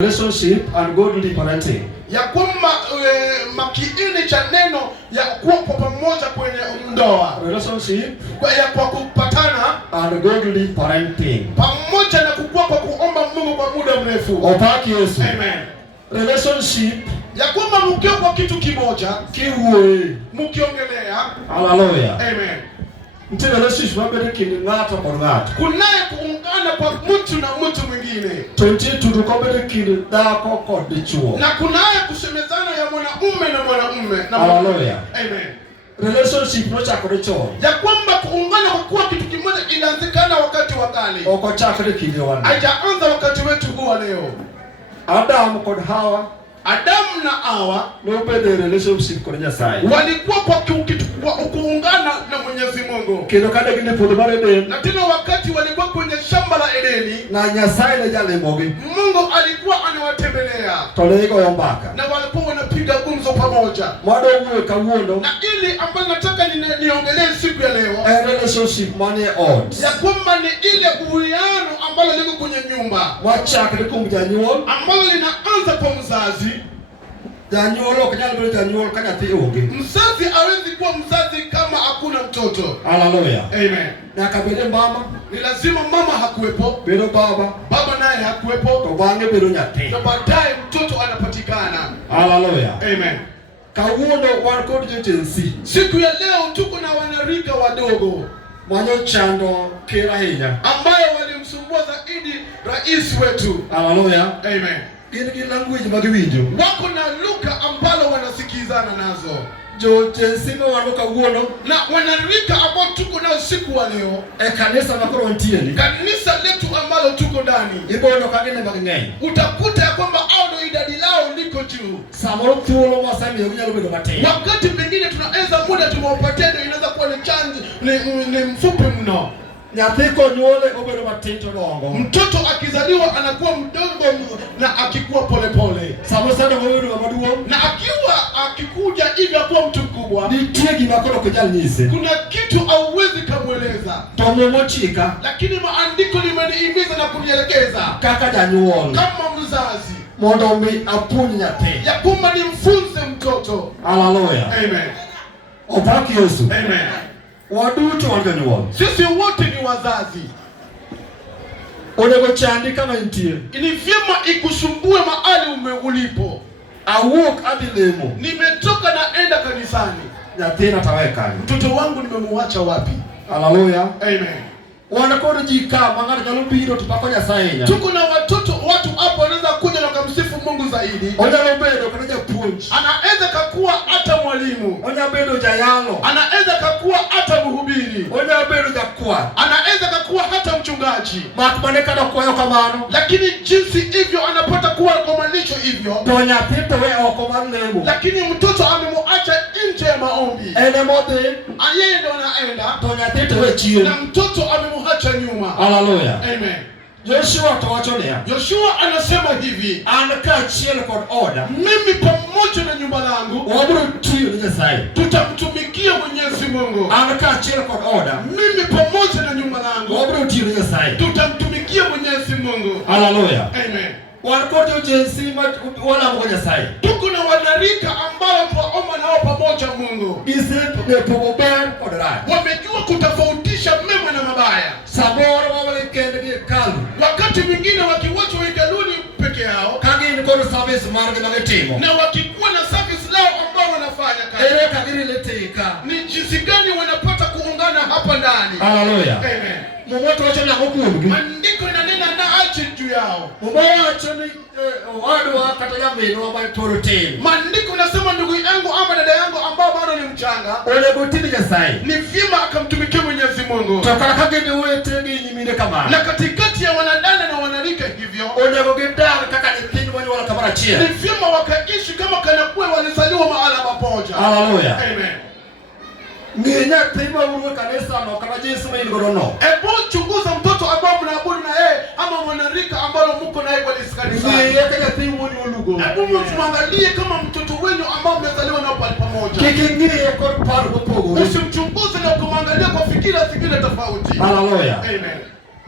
Relationship and godly parenting. Ya kwamba makiini cha neno ya kuwa kwa pamoja kwenye ndoa. Relationship kwa kupatana and godly parenting. Pamoja na kukua kwa kuomba Mungu kwa muda mrefu. Opaki Yesu. Amen. Relationship ya kwamba mkio kwa kitu kimoja, kiwe mkiongelea. Hallelujah. Amen. Mtende relationship mabere kiningata kwa ngata. Kunaye kuungana kwa mtu na mtu mwingine. Tonti tudukobere kinidako kwa dichuo. Na kunaye kusemezana ya mwanaume na mwanaume. Hallelujah. Amen. Relationship no chakore cho. Ya kwamba kuungana kwa kuwa kitu kimoja inaanzikana wakati wa kale. Oko chakore kinyowana. Haijaanza wakati wetu huu leo. Adam kod Hawa, Adamu na Hawa no bede relationship kwa Nyasaye. Walikuwa kwa kitu kuungana na Mwenyezi Mungu. Kino kada gine podobare Eden. Na tena wakati walikuwa kwenye shamba la Edeni, na Nyasaye na jale mogi. Mungu alikuwa anawatembelea. Tolego yombaka. Na walikuwa wanapiga gumzo pamoja. Mwado uwe kawuondo. Na ili ambayo nataka niongelee siku ya leo, a relationship money odds. Ya kwamba ni ile uwiano ambalo liko kwenye nyumba. Wachakre kumjanyuol. Ambalo linaanza kwa mzazi. Janyuolo kanyalo bele janyuol kanyati oge. Mzazi hawezi kuwa mzazi kama hakuna mtoto. Hallelujah. Amen. Na kabele mama, ni lazima mama hakuwepo, belo baba, baba naye hakuwepo, to bange belo nyate. Na baadaye mtoto anapatikana. Hallelujah. Amen. Kawuondo warko jojensi. Siku ya leo tuko na wanarika wadogo mwanyo chando kera hinya ambayo walimsumbua zaidi rais wetu. Hallelujah. Amen. Gini language magiwinjo. Wako na lugha ambalo wanasikizana nazo. Jojensi no waruka uono. Na wanarika ambao tuko na usiku wa leo. Kanisa makoro ntieni. Kanisa letu ambalo tuko ndani. Ibono kagene magengai. Utakuta ya kwamba hao ndio idadi lao liko juu. Samoro tuolo wasami yokunyalo bedo matei. Wakati mwingine tunaweza muda tumewapatia ndio inaweza kuwa ni chanzo ni mfupi mno. Nyathiko nyuole obedo matito dongo. Mtoto akizaliwa anakuwa mdogo na akikua polepole. Samo sana wewe maduo. Na akikuja hivi akuwa mtu mkubwa. Ni tiegi makoro kujali nise. Kuna kitu hauwezi kumweleza. Tomomochika. Lakini maandiko limenihimiza na kunielekeza. Kaka janyuol. Kama mzazi. Mondo mi apunyi nyate. Ya kwamba nimfunze mtoto. Hallelujah. Amen. Opaki Yesu. Amen. Waduto wanyuol. Sisi wote ni wazazi. Onego chandi kama intie. Ni vyema ikusumbue mahali ulipo. Awok adilemo. Nimetoka naenda kanisani. Nyathina taweka. Mtoto wangu nimemuacha wapi? Hallelujah. Amen. Wanakono jika mangana kalubiro tupako Nyasaye nya. Tuko na watu hapo wanaweza kuja na kumsifu Mungu zaidi. Onyalo bedo kanaja punch. Anaweza kakuwa hata mwalimu. Onyalo bedo jayalo. Anaweza kakuwa hata mhubiri. Onyalo bedo jakwa. Anaweza kakuwa hata mchungaji. Makmane kana kwayo kamano. Lakini jinsi hivyo anapata kuwa komanisho hivyo. Tonya pito we okomanemo. Lakini mtoto amemuacha nje ya maombi. Ene mode. Yeye ndo anaenda. Tonya pito we chio. Na mtoto amemuacha nyuma. Hallelujah. Amen. Joshua tawachonea. Joshua anasema hivi. Anaka chiel kod order. Mimi pamoja na nyumba langu. Waburu tiyo ni Nyasaye. Tutamtumikia Mwenyezi Mungu. Anaka chiel kod order. Mimi pamoja na nyumba langu. Waburu tiyo ni Nyasaye. Tutamtumikia Mwenyezi Mungu. Hallelujah. Amen. Wanakoto jensi wala mwa Nyasaye. Tuko na wanarika ambao twaomba nao pamoja Mungu. Isi nepogober kod rach. Wamejua kutofautisha mema na mabaya. Samoro wawale kende kalu. Wakati mwingine wakiwachwa hekaluni peke yao. Kagini kono service marge magetimo. Na wakikuwa na service lao ambao wanafanya kazi. Ere kagini leteka. Ni jinsi gani wanapata kuungana hapa ndani. Hallelujah. Amen. Mumoto wacho na kukumu. Maandiko inanena na ache juu yao. Mumoto ni wadu wa kata yamino wa toroten. Maandiko nasema ndugu yangu ama dada yangu ambao bado ni mchanga. Ole butini Nyasaye. Ni vyema akamtumikia Mwenyezi Mungu. Tokana kagini wete ni nyimine kama. Na katikati ya wanadada na wanarika hivyo. Ole bugedana kaka ni kinyi wani wala kabara chia. Ni vyema wakaishi kama kanakuwe walizaliwa mahala pamoja. Hallelujah. Amen. Ngenya tima uruwe kanisa no kana Yesu mimi ngorono. Hebu chunguza mtoto ambao mnaabudu na yeye ama mwanarika ambao mko naye kwa kanisa. Ngenya kaka tima urugo. Hebu mwangalie kama mtoto wenu ambao mmezaliwa nao pamoja. Kikingie kwa paro pogo. Usimchunguze na kumwangalia kwa fikira zingine tofauti. Hallelujah. Amen.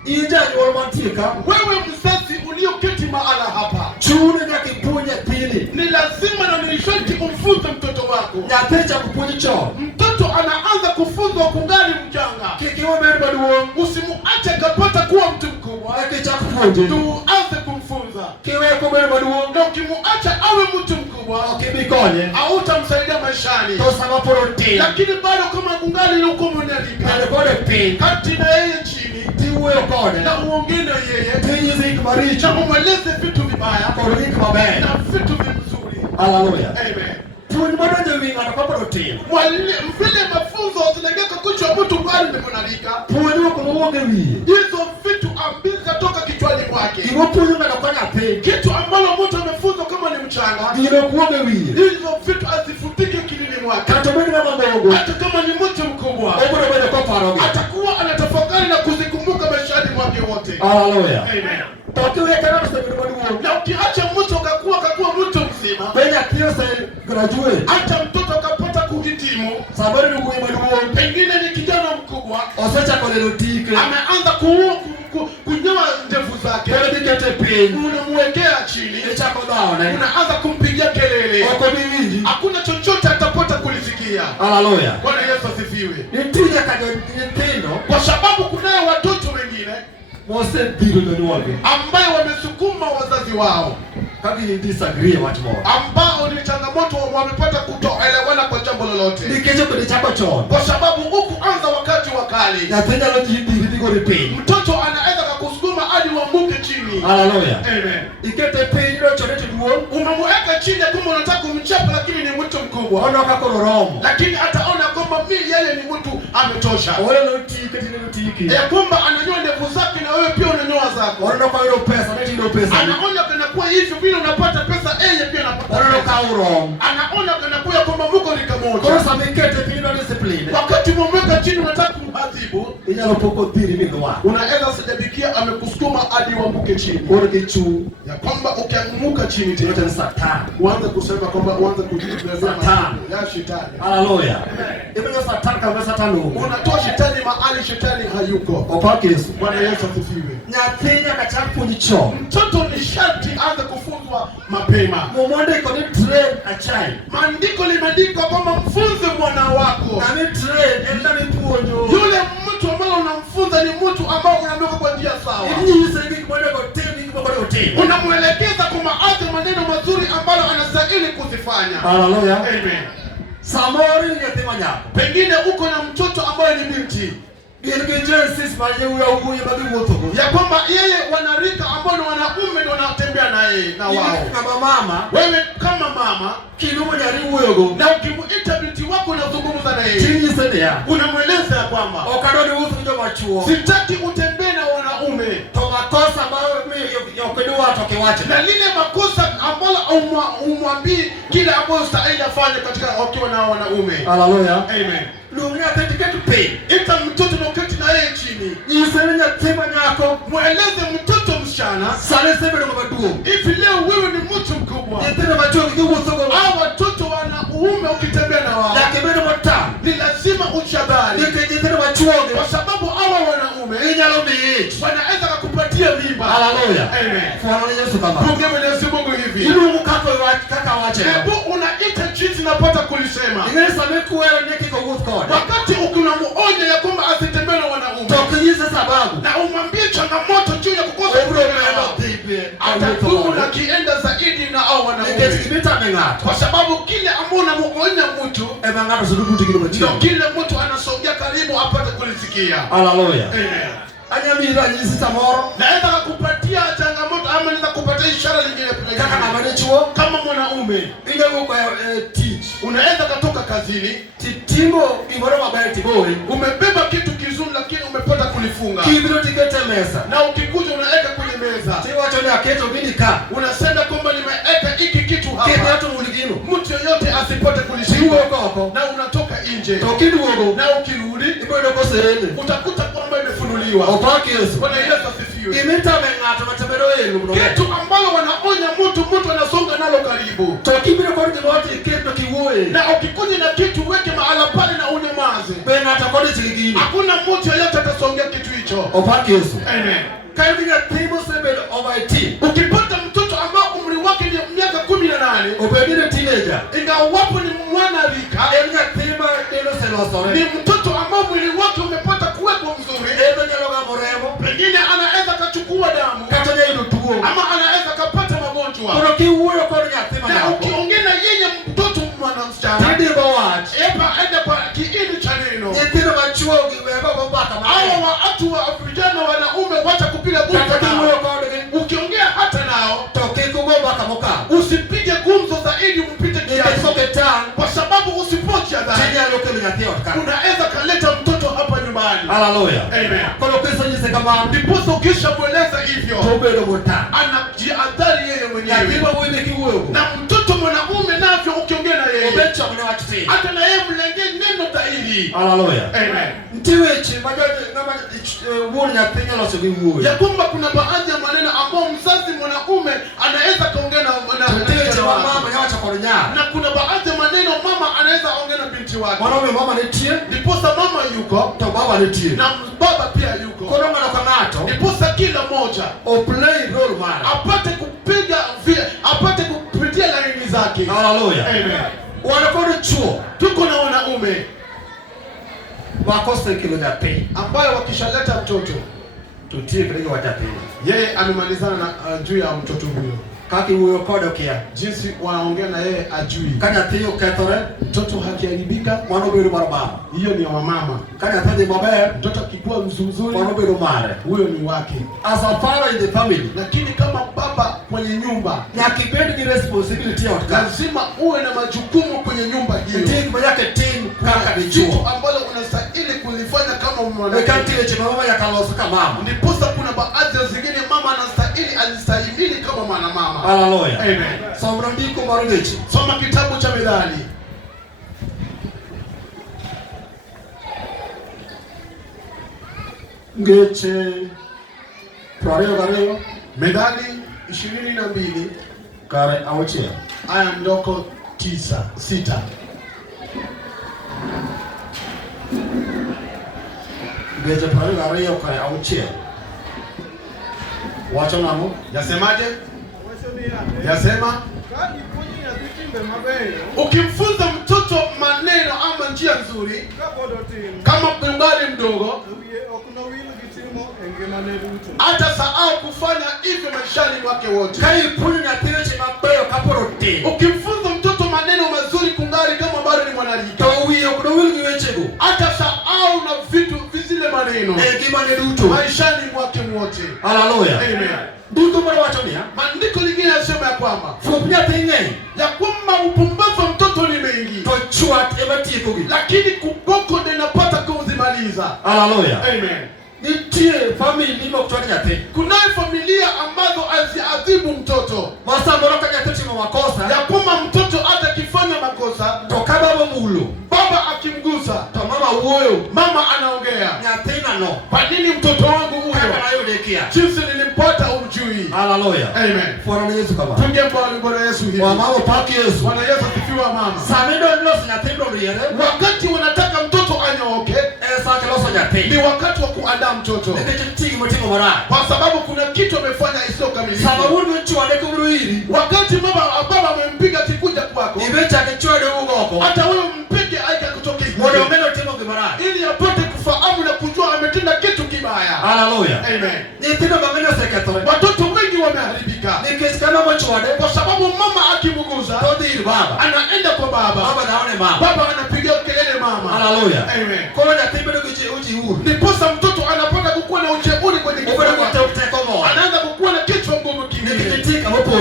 Inja nyuolmantika. Wewe mzazi ulioketi mahala hapa, Chune na kipunye pili. ni lazima na ni sharti umfunze mtoto wako. Nyatecha kupunye cho. Mtoto anaanza kufunzwa kungali mchanga. Kikiwa meri maduo. Usimuache kapata kuwa mtu mkubwa. Akicha kupunye. Tuanze kumfunza. Kiwe kumeri maduo. Na ukimuacha awe mtu mkubwa, Kibikonye. hautamsaidia maishani. Tosama protein. Lakini bado kama kungali yuko mwenarika, Kale pin. kati na yeye chini, Tiwe kone. na uongee na yeye, Tiyizik maricho. na umweleze vitu vibaya Korik mabe. na vitu vizuri. Hallelujah. Amen. Tuwe mwadanje winga na kwa protein. Vile mafunzo zinageka kuchwa mtu bali ni mwanarika. Tuwe niwa kunuoge wii. Hizo vitu ambazo zatoka kichwani mwake. Iwo puyo nga nakwana pe. Kitu ambalo mtu amefunzwa kama ni mchanga, Ino kuoge wii. hizo vitu azifutike kilini mwake. Katomeni na mambogo. Hata kama ni mtu mkubwa, Obure bade kwa paroge. atakuwa anatafakari na kuzikumbuka maishani mwake wote. Hallelujah. Amen. Tokiwe kana msabiri maduo. Na ukiacha mtu akakuwa mtu mzima, Benya kiyosa graduate. hata mtoto akapata kuhitimu, Sabari nukuwe maduo. pengine ni kijana mkubwa, Osecha kolelo tike. ameanza kunyoa ndevu zake, Kele dikete pin. unamwekea chini, Echa kodaone. unaanza kumpigia kelele, Oko biwinji. hakuna chochote atapata kulisikia. Hallelujah. Bwana Yesu asifiwe. Nitinya kajo nintendo. Kwa sababu kunayo watoto wengine Mose biro donuoge. ambayo wamesukuma wazazi wao, Kaki ni disagree watu mo. ambao ni changamoto, wamepata kutoelewana kwa jambo lolote, Nikecho kwenye chako chon. kwa sababu huku anza wakati wa kali, Nyatenya lo digo repain. mtoto anaweza kukusukuma hadi uanguke chini. Hallelujah. Amen. Ikete pain lo chonete duo. Umemweka chini kama unataka kumchapa, lakini ni mtu mkubwa, Ono kakororom. lakini ataona kwamba mimi yeye ni mtu ametosha, Ole lo tike tine lo tike. ya kwamba ananyoa ndevu zake na wewe pia unanyoa zako. Ono kwa hilo pesa, neti hilo pesa. Anaona kana kuwa hivyo vile unapata pesa, yeye pia anapata Ono pesa. kaurom. Anaona kana kuwa kwamba mko ni kamoja. Kosa mikete pin lo discipline. Wakati umemweka chini unataka kumhadhibu, Inyalo poko dhiri midwa. unaweza sijabikia amekusukuma hadi uanguke chini, Ore kichu. ya kwamba ukianguka chini Yote tena ni satan. uanze kusema kwamba uanze kujielezea Satan. ya shetani. Hallelujah. Ibenyo satan kama satan ugo. Unatoa shetani mahali shetani hayuko. Opake Yesu. Bwana Yesu asifiwe. Nyathenya kachapu ni cho. Mtoto ni sharti aanze kufunzwa mapema. Mumonde koni train achai. Maandiko limeandikwa kwamba mfunze mwana wako. Na mi train enda mi puonjo. Yule mtu ambaye unamfunza ni mtu ambao unamweka kwa njia sawa. Inyi sisi mwende hoteli ni kwa hoteli. Unamwelekeza kwa maadhi maneno mazuri ambayo anastahili kuzifanya. Hallelujah. Amen. Samori yatima nyako. Pengine uko na mtoto ambaye ni binti, Genesis manje uya bagi wotogo. ya kwamba yeye wanarika ambao ni wanaume ndio wanatembea na yeye na wao. Kama mama, Wewe kama mama, kidumu nyari uyogo. na ukimuita binti wako unazungumza na yeye, Tinyi sendea. unamweleza ya kwamba Okadoni wusu kijo machuo. sitaki utembee na wanaume, To makosa ambayo mimi yokedu watoke wache. na lile makosa ambalo umwambii kile ambayo stahili afanye katika wakiwa na wanaume. Hallelujah. Amen. Lungi atetiketi pe. Ita mtoto na uketi na yeye chini, Yisene nyatima nyako. mweleze mtoto msichana, Sale sebe ndo maduo. hivi leo wewe ni mtu mkubwa, Yetene machuo kijo wotogo. hao watoto wanaume ukitembea na wao Yakebeno mota. ni lazima uchadhari, Yetene machuo. kwa sababu hawa wanaume Inyalo biich. wanaweza kukupatia mimba. Hallelujah. Amen. Kwa Yesu kama. Mungu Mwenyezi Mungu hivi, Ilu kaka wache. hebu unaita jinsi napata kulisema, Ingene sabe kuwela ndeki kwa good God. wakati unamuonya ya kwamba asitembee na wanaume Tokiyize sababu. na umwambie changamoto juu ya kukosa Ebro kutembea mema nao, bibi. atakuwa unakienda zaidi na hao wanaume, Ikibita mengato. kwa sababu kile ambao unamuonya mtu Eba ngato sududu tikilo ndio machio. kile mtu anasogea karibu apate kulisikia. Hallelujah. Amen. Anyamira nyisi samoro. Naweza kukupatia changamoto ama naweza kukupatia ishara lingine Kaka pekee. mabane chuo. Kama mwanaume Inge kwa teach. unaweza kutoka kazini, Titimo iboro mabaya tiboi. umebeba kitu kizuri lakini umepata kulifunga, Kibiro tikete mesa. na ukikuja unaweka kwenye meza, Tiwa chone aketo bidika. unasema kwamba nimeweka hiki kitu Kete hapa, hatu muligino. mtu yoyote asipate Chiwo kulishika, koko. na unatoka nje, Tokidu wogo. na ukirudi Ibo ndoko serene. utakuta kwamba imefunuliwa. Opake Yesu. Bwana Yesu asifiwe. Imita mengato matebero yenu mno. Kitu ambalo wanaonya mtu anasonga nalo karibu, Tokibiro kwa kimoti keto kiwoe. na ukikuja na kitu weke mahala pale na unyamaze. Bena atakodi chigini. Hakuna mtu yeyote atasongea kitu hicho. Opaki Yesu. Amen. Kaidi nyathi mosebedo over 18. Ukipata mtoto ambao umri wake ni miaka 18, obedire teenager, ingawapo ni mwana rika, nyathi ma deno selosore, ni mtoto ambao mwili wake umepata kuwepo mzuri, nyaloga moremo, pengine anaweza kachukua damu, kata nyaino tuo, ama anaweza kapata magonjwa. Kuna kiuyo kwa nyathi ma na ukiongea na yeye mtoto mwana msichana, tidi bawach, enda kwa kiini cha neno. Nyithindo machuo giweba bambaka ma. Hawa watu wa vijana wanaume wacha kupiga gumzo nao. Ukiongea hata nao, usipige gumzo zaidi mpite kiasi. Kwa sababu usipocha dhani, unaweza kaleta mtoto hapa nyumbani. Hallelujah. Amen. Ndiposa ukishamweleza hivyo, anajiadhari yeye mwenyewe. Na mtoto mwanaume navyo ukiongea na yeye, hata na yeye mlenge neno dhahiri. Hallelujah. Amen. Ya kwamba kuna baadhi ya maneno ambao mzazi mwanaume anaweza kaongea na na kuna baadhi ya maneno mama anaweza ongea na binti wake. Mwanaume mama netie, ndiposa mama yuko, to baba netie, na baba pia yuko. Kono ngana kanato, ndiposa kila moja play role mara, apate kupiga apate kupitia laini zake. Hallelujah. Amen. Wanakono chuo, tuko na wanaume wakose kilo ya pay, ambayo wakishaleta mtoto tutie kile watape, yeye amemalizana na juu ya mtoto huyo. Kaki huyo kodo kia, jinsi wanaongea na yeye ajui. Kanya tiyo ketore, mtoto hakiharibika, mwanobero barabara, hiyo ni ya mama. Kanya tadi mabe, mtoto akikuwa mzuri, mwanobero mare, huyo ni wake. As a father in the family, lakini kama baba kwenye nyumba, na kibedi ni responsibility ya watu, lazima uwe na majukumu kwenye nyumba hiyo. Ndiyo yake team kaka ni chuo, ambalo unastahili kulifanya kama mwanamke. Ekantile chema mama ya kalosu kama mama. Ndiposa kuna baadhi ya zingine mama alistahili kama mwana mama. Hallelujah. Amen. Soma ndiko marongechi. Soma kitabu cha Methali. Ngeche Prario Methali 22 kare auchia. Aya ndoko 6. Ngeche Prario kare auchia. Wacha namo, yasemaje? Yasema ukimfunza mtoto maneno ama njia nzuri, kama mgali mdogo, hata sahau kufanya hivyo maishani mwake wote. Ukimfunza mtoto maneno mazuri kungali kama bado ni mwanarika, hata sahau na vitu vizile maneno maishani mwake wote. Hallelujah. Amen. Ndugu mwana watonia, maandiko lingine yanasema ya kwamba fupnya tenge ya kwamba upumbavu mtoto ni mengi, lakini kuboko ndio inapata kuzimaliza. Hallelujah. Amen. Nitie family limo kutoa nyate. Kunayo familia ambazo aziadhibu mtoto. Masa mboroka nyate chimo makosa. Ya kwamba mtoto hata kifanya makosa, toka baba mulo, baba akimgusa, to mama uoyo, mama anaongea. Nyate na no. Kwa nini mtoto wangu huyo? Kama nayo dekia. Jinsi nilimpata umjui. Hallelujah. Amen. Fora Yesu kama. Tunge Bwana Yesu hivi. Wa mama paki Yesu. Bwana Yesu asifiwe mama. Samedo nilo nyate ndo yere. Wakati unataka mtoto anyooke, sasa kilo nyate. Ni wakati wa kuandaa mtoto. Kwa sababu kuna kitu amefanya isio kamilifu. Sababu ni mtu wale kumruhiri. Wakati baba amempiga kikuja kwako, imecha kichwade huko. Hata wewe mpige aika kutoka hivi. Ili apate kufahamu na kujua ametenda kitu kibaya. Hallelujah. Amen. Nitendo bangana sekretari. Watoto wengi wameharibika. Nikisikana mchwade kwa sababu mama akimguza, todi baba. Anaenda kwa baba. Baba naone mama. Baba anapiga kelele mama. Hallelujah. Amen. Kwa hiyo natembea uji huru. Ndiposa mtoto anapata kukua na ujeuri kwenye kichwa. Anaanza kukua na kichwa ngumu kingine.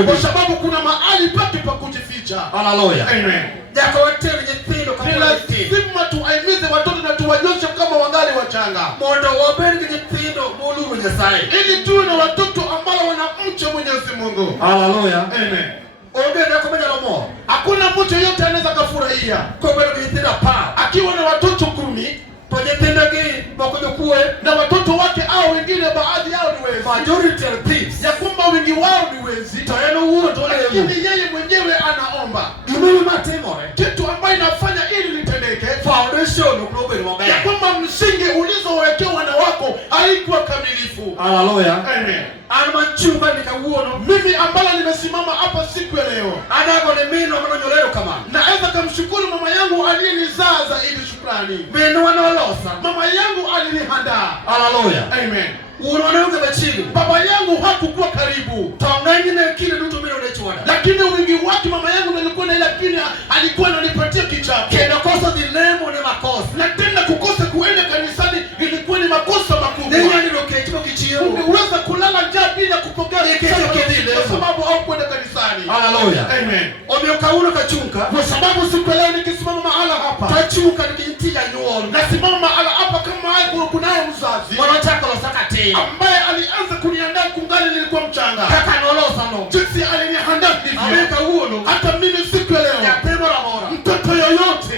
Kwa sababu kuna mahali pake pa kujificha. Hallelujah. Amen. Yako wote wenye tindo kama lazima tuaimize watoto na tuwanyoshe kama wangali wachanga. Mondo wabeni kwenye tindo mulu mwenye sai. Ili tuwe na watoto ambao wanamcha Mwenyezi Mungu. Hallelujah. Amen. Ongea na kumenya lomo. Hakuna mtu yeyote anaweza kufurahia. Kwa sababu kwenye tindo pa. Akiwa na watoto 10. Kwenye tindo hii makojo kuwe na watoto wake au wengine baadhi yao ni wezi. Majority of thieves. Ya kwamba wengi wao ni wezi. Tayano huo ndo lakini yeye mwenyewe anaomba. Imani matemore. Kitu ambayo inafanya ili litendeke. Foundation uklobe ni mbaya. Ya kwamba msingi ulizowekewa na wako haikuwa kamilifu. Haleluya. Amen. Anamachumba nikauono. Mimi ambalo nimesimama hapa siku ya leo. Anago ni mimi ndo mnanyoleo kama. Naweza kumshukuru mama yangu aliyenizaa zaidi shukrani. Mimi wanalosa. Mama yangu aliniandaa. Haleluya. Amen. Unaona bachini. Baba yangu hakukuwa karibu. Tongani na kile mtu mimi unachona. Lakini wingi wake mama yangu nilikuwa na, lakini alikuwa ananipatia kichapo. Kena kosa dilemo ni makosa. Na tena kukosa kuenda kanisani ilikuwa ni makosa makubwa. Ndio ndio kitu kichio. Ungeweza kulala njaa bila kupokea kichapo kwa sababu haukwenda kanisani. Haleluya. Amen. Omekauno kachunka. Kwa sababu siku leo nikisimama mahala hapa. Kachunka nikitia nyuoni. Nasimama mahala hapa kama hapo kunayo mzazi. Wanataka losaka tena. Ambaye alianza kuniandaa kungali nilikuwa mchanga. Kaka nolosa no. Jinsi aliniandaa hivyo. Ameka uono. Hata mimi siku ya leo. Ya pemora mora. Mtoto yoyote.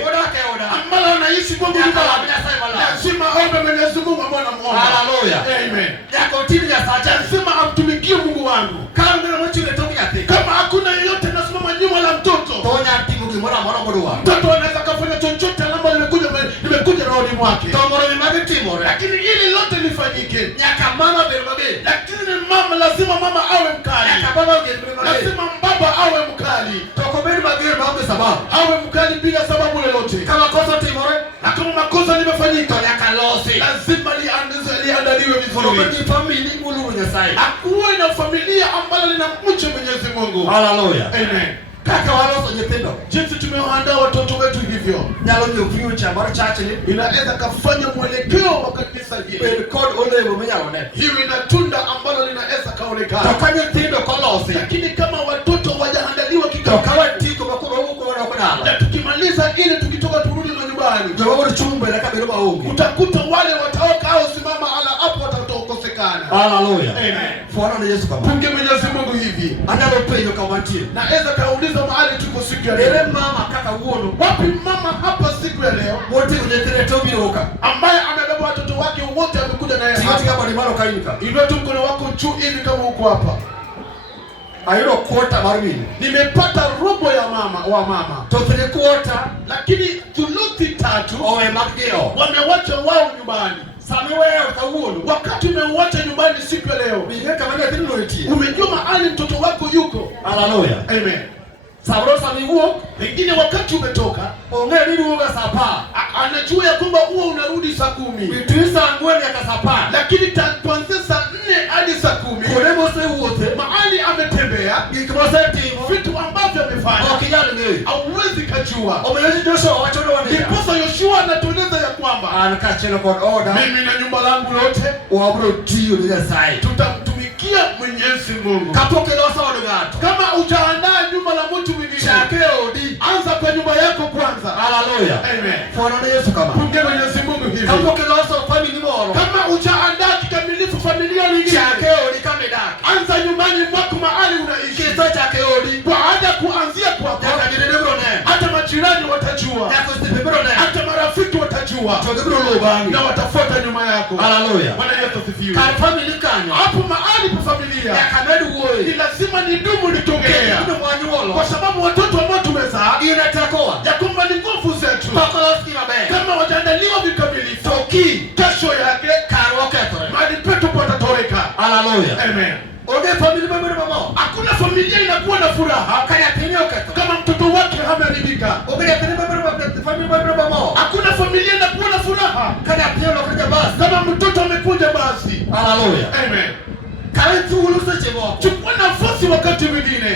Ambaye anaishi kwa Mungu lazima aombe Mwenyezi Mungu ambaye anamuomba. Haleluya. Amen. Yako tini ya sacha. Lazima amtumikie Mungu wangu. Kama ndio mtu umetoka yake. Kama hakuna yeyote anasimama nyuma la mtoto. Tonya timu kimora mora mora. Mtoto anaweza kufanya chochote ambalo limekuja rohoni mwake. Tomoro ni mageti mora. Lakini ili lote lifanyike. Nyaka mama beroge. Lakini mama lazima mama awe mkali. Nyaka baba beroge. Lazima baba awe mkali. Tokobeni mageri kwa sababu. Awe mkali bila sababu lolote. Kama kosa timore. Na kama makosa limefanyika. Nyaka losi. Lazima liandaliwe vizuri. Tokobeni family muluru nyasai. Akuwe na familia ambalo linamcha Mwenyezi Mungu. Haleluya. Amen. Kaka waloso nyependo. Jinsi tumewaandaa watoto wetu hivyo. Nyalo ndio future mara chache ni. Inaweza kufanya mwelekeo wa kanisa hili. When code ole umenyalo ne. Hiyo ina tunda ambalo linaweza kaonekana. Tokanye tindo kolosi. Lakini kama watoto hawajaandaliwa kikamilifu. Tokawa tiko bakuru huko wanakwenda. Na tukimaliza ile tukitoka turudi nyumbani. Ndio chumba na kabla baongo. Utakuta wale wataoka au simama ala hapo watatokosekana. Haleluya. Amen. Fuana na Yesu kama. Punge Mwenyezi Mungu hivi. Analopeyo kama tie. Naweza kauliza mahali tuko siku ya leo. Ele mama kaka uono. Wapi mama hapa siku ya leo? Wote unyetere tobi roka. Ambaye amebeba watoto wake wote amekuja naye hapa. Sisi kama ni maro kainika. Inua tu mkono wako juu hivi kama uko hapa. Ayiro quarter marmini. Nimepata robo ya mama. To 3/4 lakini thuluthi tatu owe mageo. Wamewacha wao nyumbani. Samiwe ukauono. Wakati umeuacha nyumbani siku ya leo. Bihe kama ndio tinoitie. Umejua mahali mtoto wako yuko. Haleluya. Amen. Sabro samiwo. Pengine wakati umetoka. Ongea nini uoga sapa. Anajua ya kwamba huo unarudi saa 10. Bitisa ngwele ya kasapa. Lakini kuanzia saa 4 hadi saa 10. Kuremo se uote. Mahali ametembea. Ikimoseti. Vitu ambavyo amefanya. Okijali ngewe. Hauwezi kujua. Omeyoshi Joshua wachono wamea. Ndiposa Yoshua anatueleza ya kwamba anakacheno kwa order. Mimi na nyumba langu lote. Wabro tiyo ni sai. Tutamtumikia Mwenyezi Mungu. Kapoke losa wadogato. Kama utaandaa nyumba la mtu mwingine. Chakeodi. Anza kwa nyumba yako kwanza. Haleluya. Amen. Fuana na Yesu kama. Punge Mwenyezi Mungu hivi. Kapoke losa family moro. Kama utaandaa kikamilifu familia nyingine. Chakeodi kamedaki. Anza nyumbani mwako mahali unaishi. Kisa chakeodi. Baada kuanzia kwako. Hata majirani watajua. Hata marafiki watajua. Na watafuata nyuma yako. Haleluya. Bwana Yesu asifiwe. Ka family kanyo. Hapo mahali pa familia. Ni lazima ni dumu litokea. Kwa sababu watoto ambao tumezaa ya kwamba ni nguvu zetu. Kama wataandaliwa vikamilifu. Kesho yake mahali petu patatoweka. Haleluya. Amen. Hakuna familia inakuwa na furaha kama mtoto wake ameharibika. Hakuna familia inakuwa na furaha kama mtoto amekuja basi. Haleluya. Amen. Chukua nafasi wakati mwingine.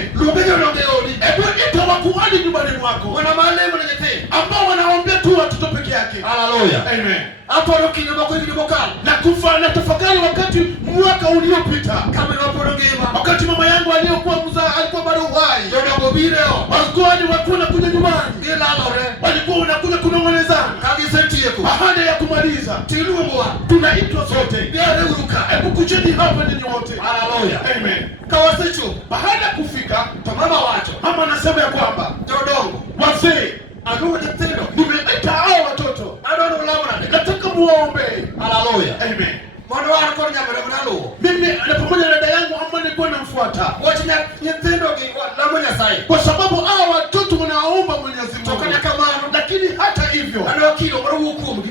Hebu ita wakuhani nyumbani mwako ambao wanaombea tu watoto peke yake. Haleluya. Amen. Na kufanya tafakari wakati mwaka uliopita. Wakati mama yangu aliyokuwa mzaa alikuwa bado hai. Wakuhani walikuwa wanakuja nyumbani. Walikuwa wanakuja kunong'onezana. Baada ya kumaliza tunaitwa sote. Hebu kujeni hapa ninyi wote. Haleluya. Amen. Baada kufika mama anasema ya kwamba wazee nimeita hao watoto. Nataka muombe. Haleluya. Amen. Mimi na pamoja na dada yangu ambaye nilikuwa namfuata. Kwa sababu hao watoto wanaomba Mwenyezi Mungu. Lakini hata hivyo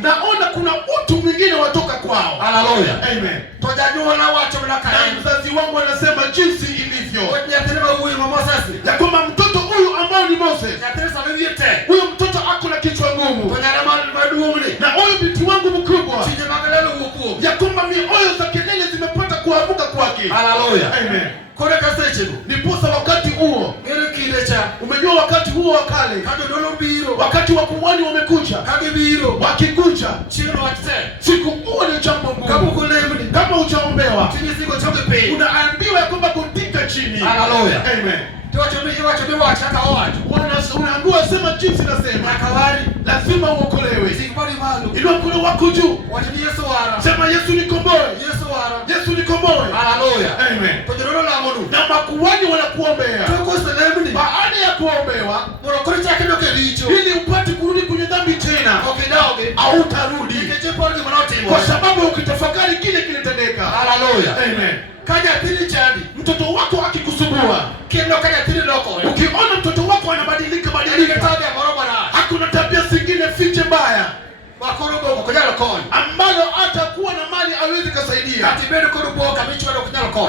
naona kuna mtu mwingine watoka kwao. Haleluya. Amen. Tojajua wacho mnaka. Na mzazi wangu anasema jinsi ilivyo. Wajathiriwa huyu Moses. Ya kwamba mtoto huyu ambao ni Moses. Huyu mtoto ako na kichwa ngumu. Na huyu binti wangu mkubwa. Ya kwamba mioyo za kelele zimepata kuamuka kwake. Haleluya. Amen. Kore kaseche. Niposa wakati huo. Umejua wakati huo wa kale. Wakati wa kuhani wamekuja. Wakikuja. Siku huo ni jambo ngumu. Kama hujaombewa. Unaambiwa ya kwamba kutika chini. Haleluya. Amen. Unaambiwa sema jinsi nasema. Lazima uokolewe. Ilo mkono wako juu. Sema Yesu nikomboe. Yesu nikomboe. Haleluya. Amen. Na makuhani wanakuombea. Baada ya kuombewa, ili upate kurudi kwenye dhambi tena, au utarudi. Kwa sababu ukitafakari kile kilitendeka. Haleluya. Amen. Kaja tili chadi. Mtoto wako akikusumbua. Kaja tili loko. Ukiona mtoto wako anabadilika. Hakuna tabia zingine fiche mbaya. Ambalo atakuwa na mali hawezi kusaidia.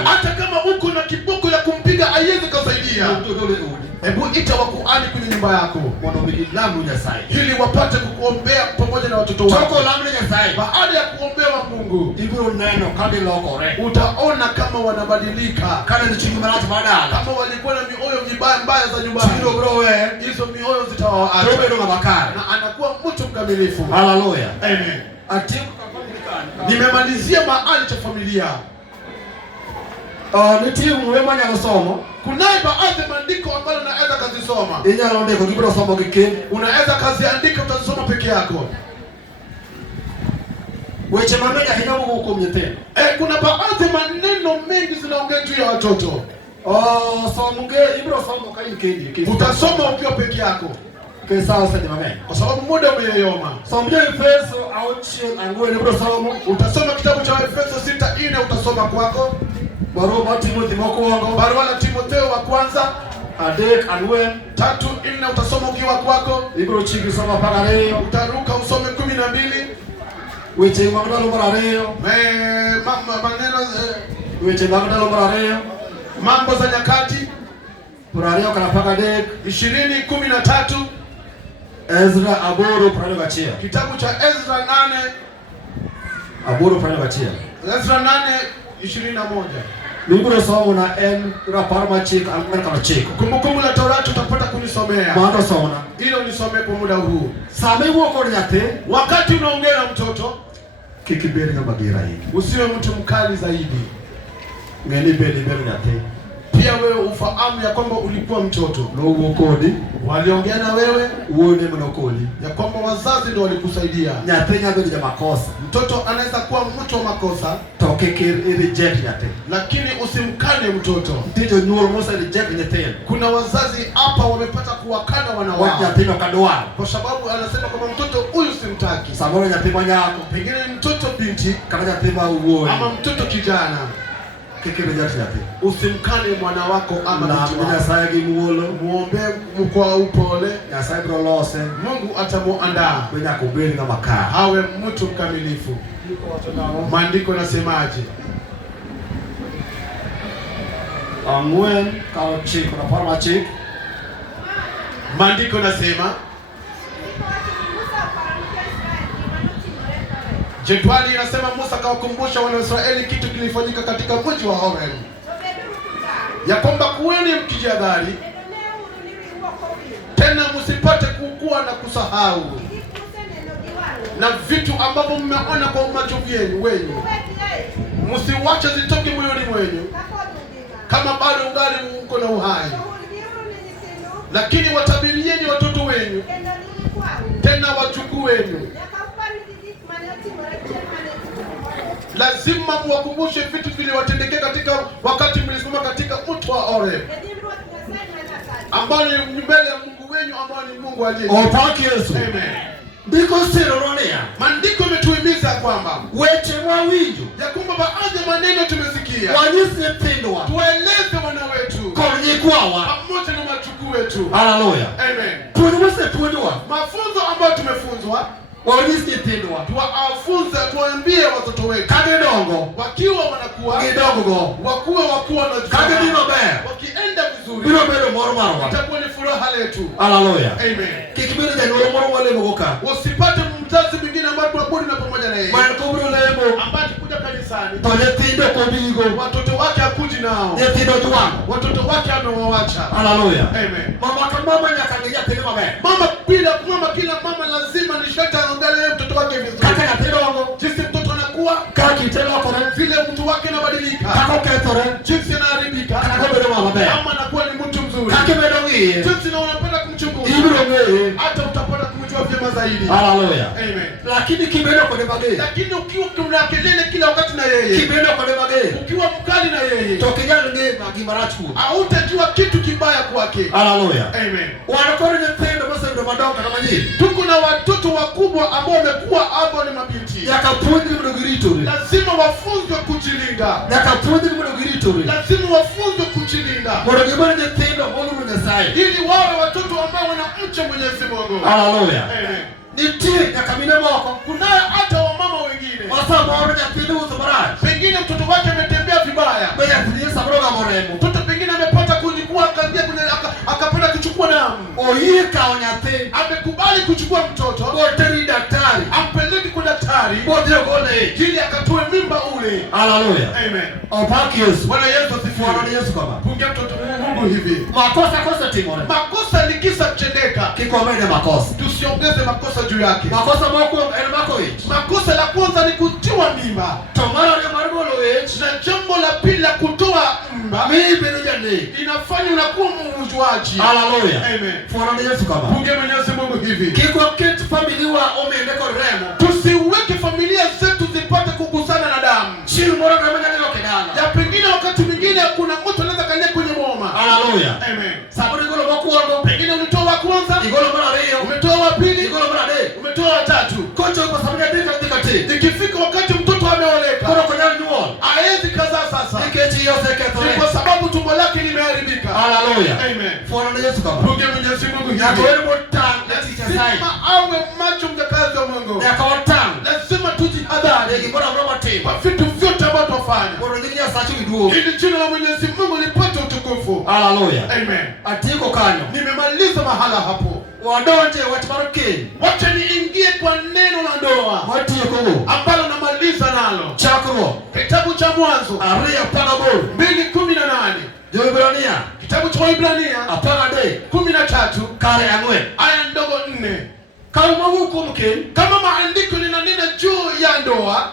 Hata kama uko na kiboko ya kumpiga haiwezi kusaidia. Hebu ita wakuhani kwenye nyumba yako. Ili wapate kukuombea pamoja na watoto wako. Baada ya kuombewa Mungu, utaona kama wanabadilika. Kama walikuwa na mioyo mbaya za nyumbani, hizo mioyo zitawaacha. Na anakuwa mtu mkamilifu. Haleluya. Amen. Nimemalizia mahali cha familia. Kunaye baadhi ya maandiko ambayo unaweza kuzisoma. Unaweza kuziandika utazisoma peke yako. Kuna baadhi maneno mengi zinaongea juu ya watoto. Utasoma ukiwa peke yako. Kwa sababu muda umeyoyoma. Utasoma kitabu cha Efeso 6:4 utasoma kwako. Barua la Timotheo wa kwanza 3:4 utasoma ukiwa kwako. Utaruka usome 12. Mambo za Nyakati 20:13. Ezra aboro prano gachia. Kitabu cha Ezra 8 aboro prano gachia. Ezra 8:21. Biblia somo na en raparma chik ang'wen kama chik. Kumbukumbu la Torati utapata kunisomea. Mando soma. Hilo nisome kwa muda huu. Same woko nyate. Wakati unaongea na mtoto, kikiberi na bagira hii. Usiwe mtu mkali zaidi. Ngeni beli nyate. Pia wewe ufahamu ya kwamba ulikuwa mtoto. No kodi. Waliongea na wewe, uone mnokoli. Ya kwamba wazazi ndio walikusaidia. Nyatenya beli ya makosa. Mtoto anaweza kuwa mtu wa makosa. Tokeke reject nyate. Lakini usimkane mtoto. Ndiyo nyuo mosa reject nyate. Kuna wazazi hapa wamepata kuwakana wana wao. Nyateno kadoa. Kwa sababu anasema kwamba mtoto huyu simtaki. Sababu nyatema nyako. Pengine mtoto binti, kama nyatema uone. Ama mtoto kijana. Usimkane mwana wako ama binti wako. Muombe kwa upole. Mungu atamuandaa awe mtu mkamilifu. Maandiko nasemaje? Maandiko nasema jedwali inasema Musa kawakumbusha wana Israeli kitu kilifanyika katika mji wa Horeb. Ya kwamba kuweni mkijihadhari. Tena msipate kukua na kusahau. Na vitu ambavyo mmeona kwa macho yenu. Msiwache zitoke moyoni mwenu. Kama bado ungali uko na uhai. Lakini watabirieni watoto wenu. Tena wajukuu wenu. Lazima muwakumbushe vitu vile watendeke katika wakati mlisimama katika mto wa Horeb. Ambao ni mbele ya Mungu wenu ambao ni Mungu aliye. Opaki Yesu. Amen. Ndiko siro ronia. Maandiko yametuhimiza kwamba weche mawinjo. Ya kwamba baadhi ya maneno tumesikia. Wanyisi mpindwa. Tueleze wana wetu. Konyi kwawa. Pamoja na wajukuu wetu. Haleluya. Amen. Tuendeleze tuendelea. Mafunzo ambayo tumefunzwa. Waonyeshe nyithindwa. Tuwafunze, tuwaambie watoto wetu. Kagedongo. Wakiwa wanakuwa. Gidongo. Wakuwa na kagedino baya. Wakienda vizuri. Biro bedo moro marwa. Itakuwa ni furaha letu. Hallelujah. Amen. Kikibiri janyuol moro wale mogoka. Usipate mzazi mwingine ambaye tuabudu na pamoja na yeye. Bwana kubiro lebo. Ambaye kuja kanisani. To nyithindo kobigo. Watoto wake akuji nao. Nyithindo tuwango. Watoto wake amewaacha. Hallelujah. Amen. Mama kama nyaka ngia tene mabaya. Kila mama lazima nishata angalie mtoto wake vizuri. Kaka nyathindo jinsi mtoto anakuwa, kaki telo kore vile mtu wake anabadilika. Kako ketore Jinsi anaharibika. Kako bedo mabaya. Kama anakuwa ni mtu mzuri. Kake bedo ngi. Jinsi na unapenda kumchunguza. Ibiro ngi. Hata utapata kumjua vyema zaidi. Hallelujah. Amen. Lakini kibedo kode magei. Lakini ukiwa kuna kelele kila wakati na yeye. Kibedo kode magei. Ukiwa mkali na yeye. Tokijana ngi magimarachu. Hautajua kitu kibaya kwake. Hallelujah. Amen. Wanakore nyithindo bose ndo madongo kama nyinyi. Tuko na watoto wakubwa ambao wamekuwa hapo ni mabinti. Yakapundi mdogirito. Lazima wafunzwe kujilinda. Yakapundi mdogirito. Lazima wafunzwe kujilinda. Mdogibani nyithindo Mungu Nyasaye. Ili wawe watoto ambao wanamcha Mwenyezi Mungu. Hallelujah. Amen. Nitie yakamina moko. Kunayo hata wamama wengine. Wasa moro nyithindo utamara. Pengine mtoto wake ametembea vibaya. Baya kudia sabroga moremo. Mtoto pengine amepata kulikuwa akaingia kwenye akapenda kuchukua damu. Oyika onyate. Amekubali kuchukua mtoto. Boteri daktari. Ampeleke kwa daktari. Boteri gole. Ili akatoe mimba ule. Hallelujah. Amen. Opaki Yesu. Bwana Yesu asifiwe. Bwana Yesu kama. Pungia mtoto Mungu hivi. Makosa timore. Makosa ni kisa kutendeka. Kikomene makosa. Tusiongeze makosa juu yake. Makosa moko elmako it. Makosa la kwanza ni kutiwa mimba. Tomara ni maribolo it. Na jambo la pili la kutoa mimba. Mimi benijane. Inafanya unakuwa mjuaji. Hallelujah. Amen. Bwana Yesu kama. Pungia Mwenyezi Mungu hivi. Kiko kitu familia omeendeko remo. Tusiweke familia zetu zipate kugusana na damu. Chini mora kama ndio kedana. Ya pengine wakati mwingine kuna mtu anaweza kalia kwenye boma. Hallelujah. Amen. Sababu ngolo makuondo. Pengine ulitoa wa kwanza. Igolo mara leo. Umetoa wa pili. Igolo mara de. Umetoa wa tatu. Kocho kwa sababu ya dikati. Ikifika wakati mtoto ameoleka. Kono kwa nyuo. Haezi kazaa sasa. Iketi yose ketore. Kwa sababu tumbo lake limeharibika. Hallelujah. Amen. Bwana Yesu kama. Pungia Mwenyezi Mungu hivi. Yatoeni motang na teacher sai. Lazima awe macho mjakazi wa Mungu. Yakawatang. Lazima tujihadhari. Ikibona mroma team. Kwa vitu vyote ambavyo tunafanya. Bwana ndiye asachi widuo. Ili jina la Mwenyezi Mungu lipate utukufu. Hallelujah. Amen. Atiko kanyo. Nimemaliza mahala hapo. Wadonje watimaroke. Wacha niingie kwa neno la ndoa. Watiko. Ambalo namaliza nalo. Chakro. Kitabu cha Mwanzo. Aria pagabol. 2:18. Joibrania. Kitabu cha Waebrania. Apagade. 13. Kare angwe. Aya ndogo 4. Kama huko mke. Kama maandiko linanena juu ya ndoa.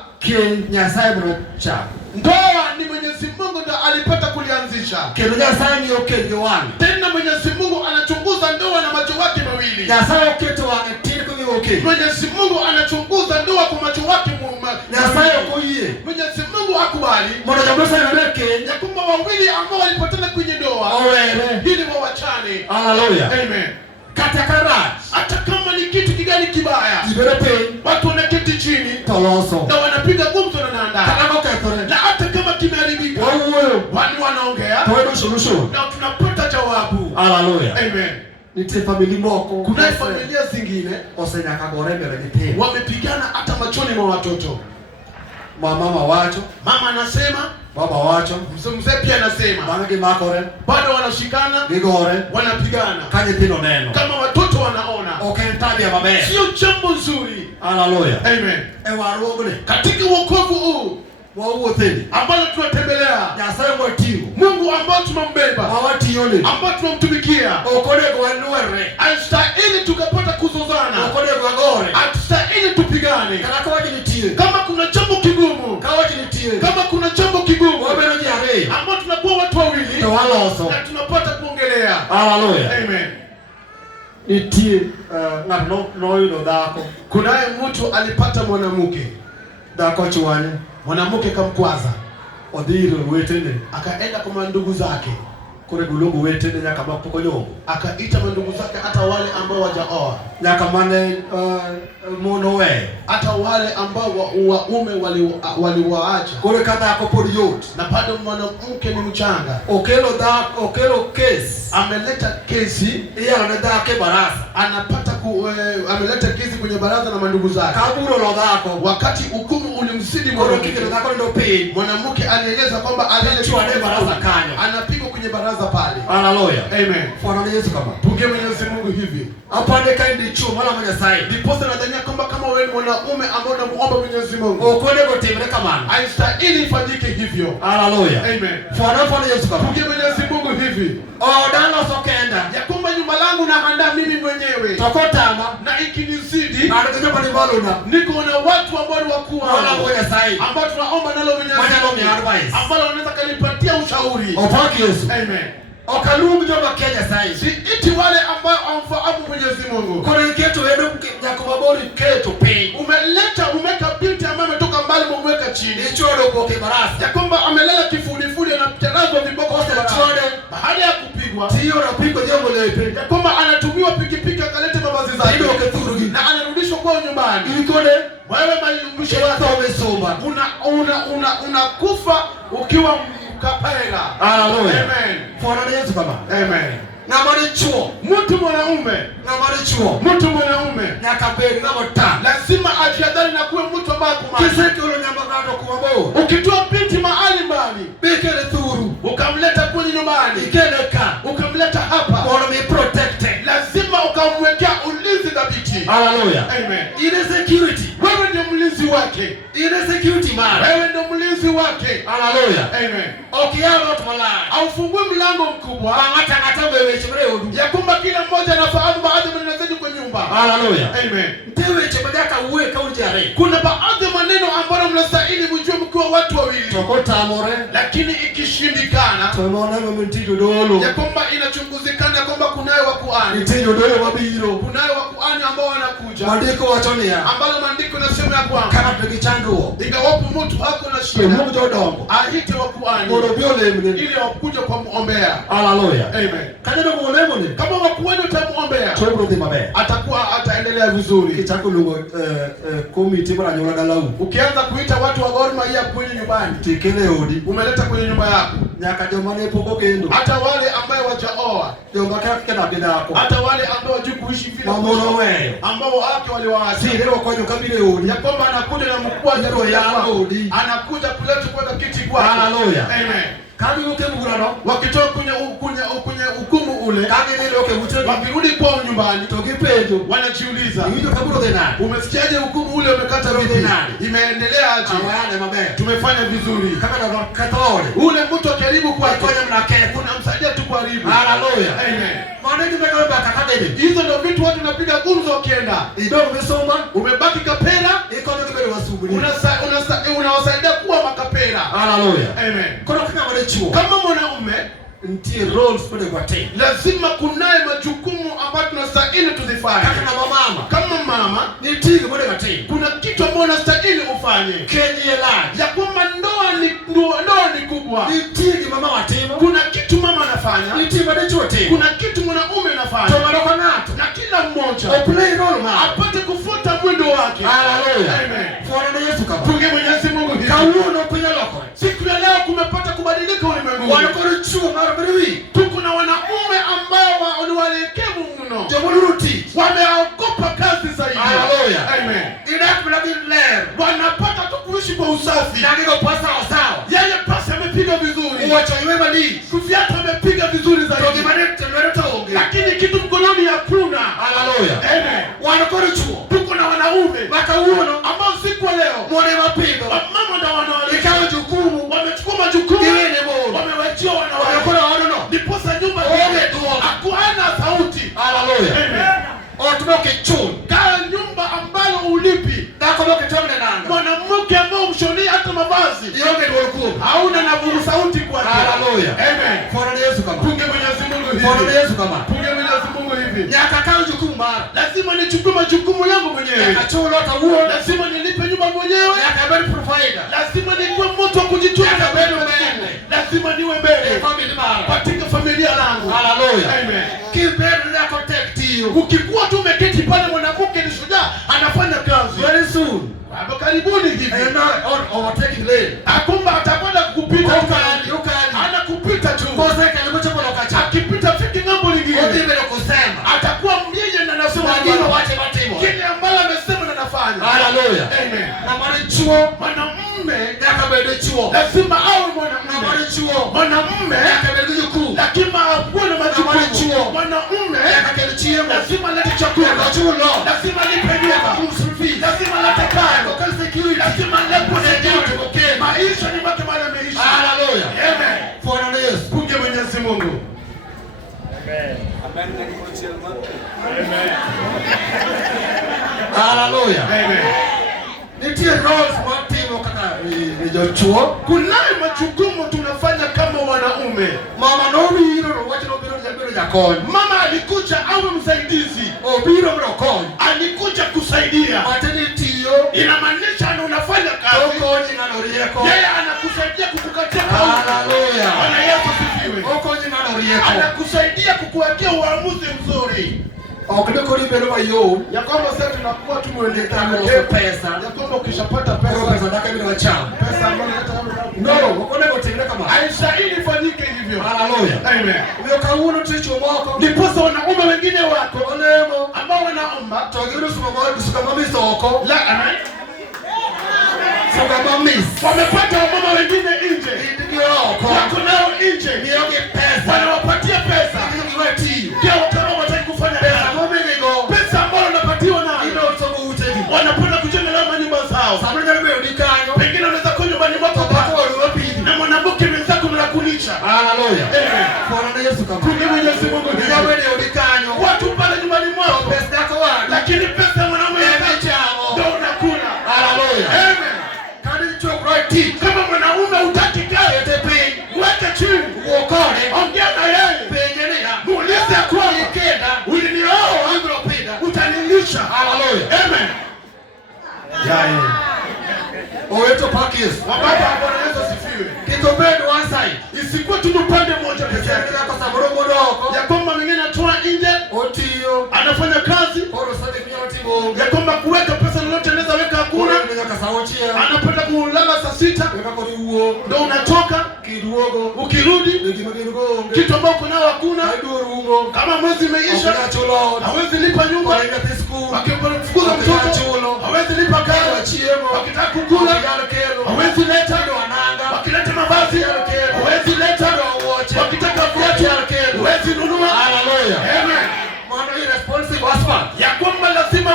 Nyasaye bro cha. Ndoa ni Mwenyezi Mungu ndo alipata kulianzisha. Kero Nyasaye ni okenge wani. Tena Mwenyezi Mungu anachunguza ndoa na macho yake mawili. Nyasaye oketo wange tini kumi oke. Mwenyezi Mungu anachunguza ndoa kwa macho yake muuma. Nyasaye okoye. Mwenyezi Mungu akubali. Mwana jambosa yureke. Ya kwamba wawili ambao walipatana kwenye ndoa. Owere. Ili wawachane. Hallelujah. Amen. Katakara. Hata kama ni kitu kigani kibaya. Jiberepe. Watu wanaketi chini. Toloso. Na wanapiga gumzo na naandaa. Kanako ketore. Na hata kama kimeharibika. Wewe. Wani wanaongea. Toedo solution. Na tunapata jawabu. Hallelujah. Amen. Nite family moko. Kuna familia zingine. Osenya kagore mbele nite. Wamepigana hata machoni mwa watoto. Mama wacho. Mama anasema. Baba wacho. Mzee pia anasema. Bangi makore. Bado wanashikana. Gigore. Wanapigana. Kanye pino neno. Kama watoto wanaona. Tabia mabaya. Sio jambo nzuri. Hallelujah. Amen. Ewa rogle. Katika wokovu huu wa wote ambao tunatembelea, Nyasaye mwatio Mungu ambao tunambeba, awatiole ambao tunamtumikia, okole kwa nwere astahili tukapata kuzozana, okole kwa gore astahili tupigane. kana kwa nitie Kama kuna jambo kigumu, kawa nitie kama kuna jambo kigumu, wabero nyare ambao tunakuwa watu wawili to waloso na tunapata kuongelea. Hallelujah. Amen. Nitie ngano noyo dhako. Kunaye mtu alipata mwanamke, dhako chwanye, mwanamke kamkwaza, odhiro wetene, akaenda kwa ndugu zake, kore gulungu wete ne nyaka mapoko nyongo. Akaita mandugu zake hata wale ambao wajaoa. Nyaka mane mono we. Hata wale ambao waume waliwaacha. Kore kada ako pod yot. Na bado mwanamke ni mchanga. Okelo case. Ameleta kesi. Iya anadake barasa. Anapata ameleta kesi kwenye baraza na mandugu zake. Kaburo lodhako. Wakati hukumu ulimzidi mwanamke, mwanamke alieleza kwamba baraza kanyo. Anapigwa kwenye baraza pale. Hallelujah. Amen. Bwana Yesu kama. Punge Mwenyezi Mungu hivi. Apande kaindi chuo wala mwenye sai. Ndiposa nadhania kwamba kama wewe ni mwanaume ambao unamuomba Mwenyezi Mungu, ukwende kutimire kama haistahili ifanyike hivyo. Hallelujah. Amen. Bwana Yesu kama. Punge Mwenyezi Mungu hivi. Dano sokenda. Ya kwamba nyumba langu naandaa mimi mwenyewe. Tokotama Na ikinizidi, na ndio pale balona. Niko na watu ambao ni wakuu wala mwenye sai. Ambao tunaomba nalo Mwenyezi Mungu. Ambao wanaweza kanipatia ushauri. Opaki Yesu. Amen. Okalungu joma Kenya sai. Si iti wale ambao amfahamu Mwenyezi Mungu. Kuna kitu wewe nyako mabori keto pay. Umeka binti ambaye ametoka mbali umeweka chini. Ichoro kwa kibarasa. Ya kwamba amelala kifudifudi na mtelazwa viboko kwa chode. Baada ya kupigwa, sio napigwa jambo lepe. Ya kwamba anatumiwa pikipiki akalete mavazi zake. Ndio kethurugi. Na anarudishwa kwa nyumbani. Ilikone wewe mwisho wako umesoma. Unakufa ukiwa mkapera. Hallelujah. Amen. Bwana Yesu kama. Amen. Na marichuo. Mtu mwanaume. Na marichuo. Mtu mwanaume. Na kaberi na mota. Lazima ajiadhari na kuwe mtu ambaye kumani. Kiseki ulo nyamba kato kumabo. Ukitoa binti mahali mbali. Bekele thuru. Ukamleta kwenye nyumbani. Ikeleka. Ukamleta hapa. Wanna be protected. Lazima ukamwekea ulinzi dhabiti. Hallelujah. Amen. Ile security. Wewe ndio mlinzi wake. Ile security man. Wewe ndio mlinzi wake. Hallelujah. Amen. Okiano tumalala. Aufungue mlango mkubwa. Ngata wewe chemre odu. Ya kwamba kila mmoja anafahamu baadhi ya maneno kwa nyumba. Hallelujah. Amen. Tewe chemedaka uwe kaujare. Kuna baadhi ya maneno ambayo mnastahili mjue mkiwa watu wawili. Tokota amore. Lakini ikishindikana, tumeona ngome mtindo dolo. Ya kwamba inachunguzikana kwamba kunayo wakuani. Mtindo dolo mabiro. Kunayo wakuani ambao wanakuja. Maandiko wachonia. Ambalo maandiko yanasema ya kwamba kama tukichanduo. Ingawapo mtu hako na shida. Mungu dodongo. Ahite wakuani. Borobiole mne. Ili wakuje kwa muombea. Hallelujah. Amen. Kaje ndo muonemo ni. Kama wakuani utamuombea. Tuwe ndi mabe. Ataendelea vizuri. Kichako lungo komiti bora nyola dalau. Ukianza kuita watu wa Gor Mahia kwenye nyumbani. Tikele odi. Umeleta kwenye nyumba yako. Nyaka jomane poko kendo. Hata wale ambao wajaoa. Jomba kaka bida yako. Hata wale ambao wajui kuishi vile. Mamono wewe. Ambao wake waliwaacha. Si leo kwa nyoka bile odi. Ya kwamba anakuja na mkuu ndio ya odi. Anakuja kuleta kwa kiti kwake. Hallelujah. Amen. Kadi uke mugurano. Wakitoka kwenye hukumu ule. Kadi ndio uke mutego. Wakirudi kwao nyumbani. Tokipejo. Wanajiuliza. Hiyo kaburo tena. Umesikiaje hukumu ule umekata vipi? Imeendelea aje? Awane mabe. Tumefanya vizuri. Kama ndo katole. Ule mtu akijaribu kufanya mnake. Unamsaidia tu kuharibu. Hallelujah. Amen. Maana nimekuwa bakakabebe. Hizo ndio vitu watu napiga gumzo ukienda. Ndio umesoma. Umebaki kapera. Iko ndio kibele wasubiri. Unawasaidia kuwa makapera. Hallelujah. Amen. Kuna kama wale chuo. Kama mwanaume ntie roles pale kwa te. Lazima kunaye majukumu ambayo tunastahili tuzifanye. Kama mama. Kama mama ni tiki pale kwa te. Kuna kitu ambacho unastahili ufanye. Kenye la. Ya kwamba ndoa ni kubwa. Ni tiki mama wa timo. Kuna kitu mama anafanya. Ni tiki pale chuo te. Kuna kitu mwanaume anafanya. Tomaroko nato. Na kila mmoja play role man. apate kufuata mwendo wake. Hallelujah. Amen. Bwana Yesu kama. Punge Mwenyezi Mungu hivi. Kauno kwenye loko. Siku ya leo kumepata kubadilika ulimwengu. Wanakoro chuo mara mbili. Tuko na wanaume ambao ni walekevu mno. Jamuruti. Wameogopa kazi zaidi. Hallelujah. Amen. Inakula bila. Wanapata tu kuishi kwa usafi. Na niko pasa sawa. Yeye pasa amepiga vizuri. Uacha iwe mali. Kufiata amepiga vizuri zaidi. Toki manete mmerotonge. Lakini kitu mkononi hakuna. Hallelujah. Amen. Wanakoro chuo. Tuko na wanaume. Wakauno ambao siku leo. Muone mapigo. Mama na wanawake. Ikawa jukumu. Wamechukua majukumu. Ile moyo. Wamewachia wanawake. Wanakoro wanono. Ndiposa nyumba ile duo. hakuana sauti. Hallelujah. Amen. Otumoke chun. Kaa nyumba ambalo ulipi. Dako moke chomne nanga. Mwanamke ambao mshonia hata mavazi. Yonge ndio hauna na vuru sauti kwa ajili. Hallelujah. Amen. Bwana Yesu kama. Punge Mwenyezi Mungu hivi. Bwana Yesu kama. Punge Mwenyezi Mungu hivi. Nyaka jukumu mara. Lazima nichukue majukumu yangu mwenyewe. Nyaka chulo tahuo. Lazima nilipe nyumba mwenyewe. Nyaka bali provider. Lazima nikuwe mtu wa kujitunza. Nyaka bali mbele. Lazima niwe mbele. Familia mara. Katika familia kulia langu. Hallelujah. Amen. Kibele yako tekti. Ukikuwa tu umeketi pale, mwanamke ni shujaa, anafanya kazi. Very soon. Hapo karibuni hivi. Overtaking lane. Akumba atakwenda kukupita. Anakupita tu. Kosa kalibucha kwa lokacha. Akipita fiki ngambo lingine. Odimele kusema. Atakuwa yeye na nasema ndio wache matimo. Kile ambalo amesema na nafanya. Hallelujah. Amen. Na marichuo, mwanamume yakabede chuo. lazima awe mwanamume. Na marichuo, mwanamume yakabede juku. lazima awe na majukumu. Mwanamume yakabede chiemo. lazima lete chakula. Lazima lipe nyumba. Lazima lete karo. Lazima lepo security. Maisha ni mwake mwana ameishi. Hallelujah. Amen. For the Yesu. Punge Mwenyezi Mungu. Amen. Amen. Hallelujah. Amen. Nitie roles matimo kaka nijochuo. Kunayo majukumu tunafanya kama wanaume. Mama no biro wacho no biro jakon. Mama alikuja awe msaidizi. Obiro biro kon. Alikuja kusaidia. Maternity inamaanisha unafanya kazi. Okonyi na norieko. Yeye anakusaidia kukukatia kauli. Hallelujah. Bwana Yesu sifiwe. Okonyi na norieko. Anakusaidia kukuwekea uamuzi mzuri. Okidoko libero bayo. Ya kwamba sasa tunakuwa tumwendea pesa. Ya kwamba ukishapata pesa daka bila wachama. Pesa ambayo hata no, wakone kutendeka kama. Haistahili ifanyike hivyo. Hallelujah. Amen. Uyo kauno ticho mwako. Ndiposa wanaume wengine wako onemo ambao wanaomba togiru sukama misoko. La amen. Sukama mis. Wamepata wamama wengine nje. Ndio. Wako nao nje. Nioge pesa. Wanawapatia pesa. Ndio kama wataki kufanya pesa. Pesa ambayo wanapatiwa na ndio utogo utedi. Wanapenda kujenga na nyumba zao. Sabuni ndio udikanyo. Pengine unaweza kuwa nyumbani mwako na mwanamke mwenzako mnakulisha. Hallelujah. Amen. Bwana Yesu kama. Kunge Mwenyezi Mungu ndio wewe udikanyo. Watu pale nyumbani mwako. Pesa yako wapi? Lakini pesa mwanamume ndio unakula. Hallelujah. Amen. Kama mwanaume hutaki kazi, weke chini, uokole, ongea na yeye, muulize kwa ulinioa, utanilisha. Hallelujah. Amen. Oweto pakis. Wababa Bwana Yesu asifiwe. Kitobendo one side. Isikuwe tu upande mmoja pekee yake. Kwa sababu modoko. Ya kwamba mwingine atoa nje, otio, anafanya kazi, oro sade mnyoti ya kwamba kuweka pesa lolote anaweza weka hakuna. Anapenda kulala saa 6. Ndio unatoka kidogo. Ukirudi kitu ambao kuna hakuna. Kama mwezi umeisha, hawezi lipa nyumba. Akimfukuza mtoto, hawezi lipa karo. Akitaka kukula, hawezi leta. Wakileta mavazi, hawezi leta. Wakitaka viatu, hawezi nunua. Hallelujah. Amen. Mwana irresponsible husband. Ya kwamba lazima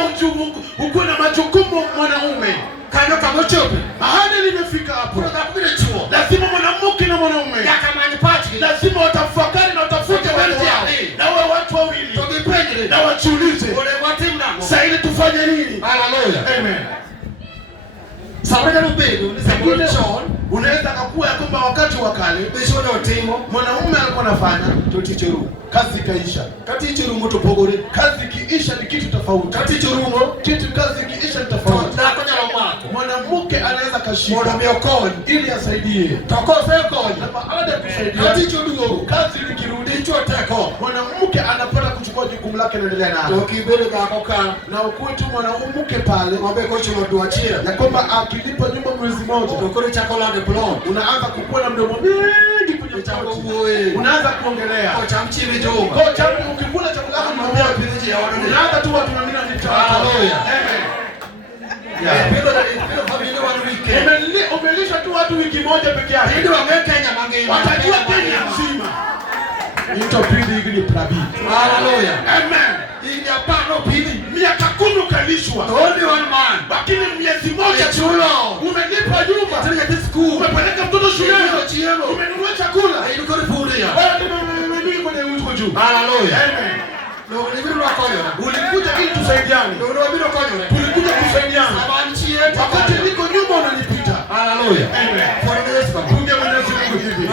ukuwe na majukumu mwanaume. Kano kama chope. Ahadi limefika hapo. Unataka chuo. Lazima mwanamke na mwanaume. Lazima watafakari na watafute na wao watu wawili. Na wajiulize. Sasa ili tufanye nini? Hallelujah. Amen. Sabana rubego ni sabuni John. Unaweza kuwa kwamba wakati wa kale bishono otimo mwanaume alikuwa anafanya toticheru. Kazi kaisha. Kati chirumo topogore. Kazi kiisha ni kitu tofauti. Kati chirumo kazi kiisha ni tofauti. Na kwenye mwako. Mwanamke anaweza kashika. Mwanamke okon ili asaidie. Takose okon. Na baada ya kusaidia. Kati chirumo kazi likirudi choteko. Mwanamke anapenda kuchukua jukumu lake na endelea nalo. Ukibele gakoka na ukwetu mwanamke pale ngombe kochi mtuachie. Ya kwamba akilipa nyumba mwezi mmoja. Ukore chakula de blond. Unaanza kukua na mdomo mingi kwenye chakula. Unaanza kuongelea. Kocha mchimi joma. Kocha ukikula chakula chako mwambie pinji ya wana. Unaanza tu watu wengine wanitoa. Hallelujah. Amen. Pilo familia wanu weekend. Umelisha tu watu wiki moja peke yake. Ndio Kenya mangi. Watajua Kenya mzima. Nito pili hiki ni prabi. Hallelujah. Amen. Ingia pano pili. Miaka 10 ukalishwa. Only one man. Lakini miezi moja chulo. Umelipa nyumba. Katika school. Umepeleka mtoto shuleni. Umenunua chakula. Ilikuwa rifuria. Wewe kwenye uko juu. Hallelujah. Amen. Ndio nilivyo wakoyo. Ulikuja ili tusaidiane. Ndio ndio wakoyo. Tulikuja kusaidiana. Sabanchi yetu. Wakati niko nyuma unanipita. Hallelujah. Amen. Kwa Yesu kwa Mungu Mwenyezi Mungu hivi.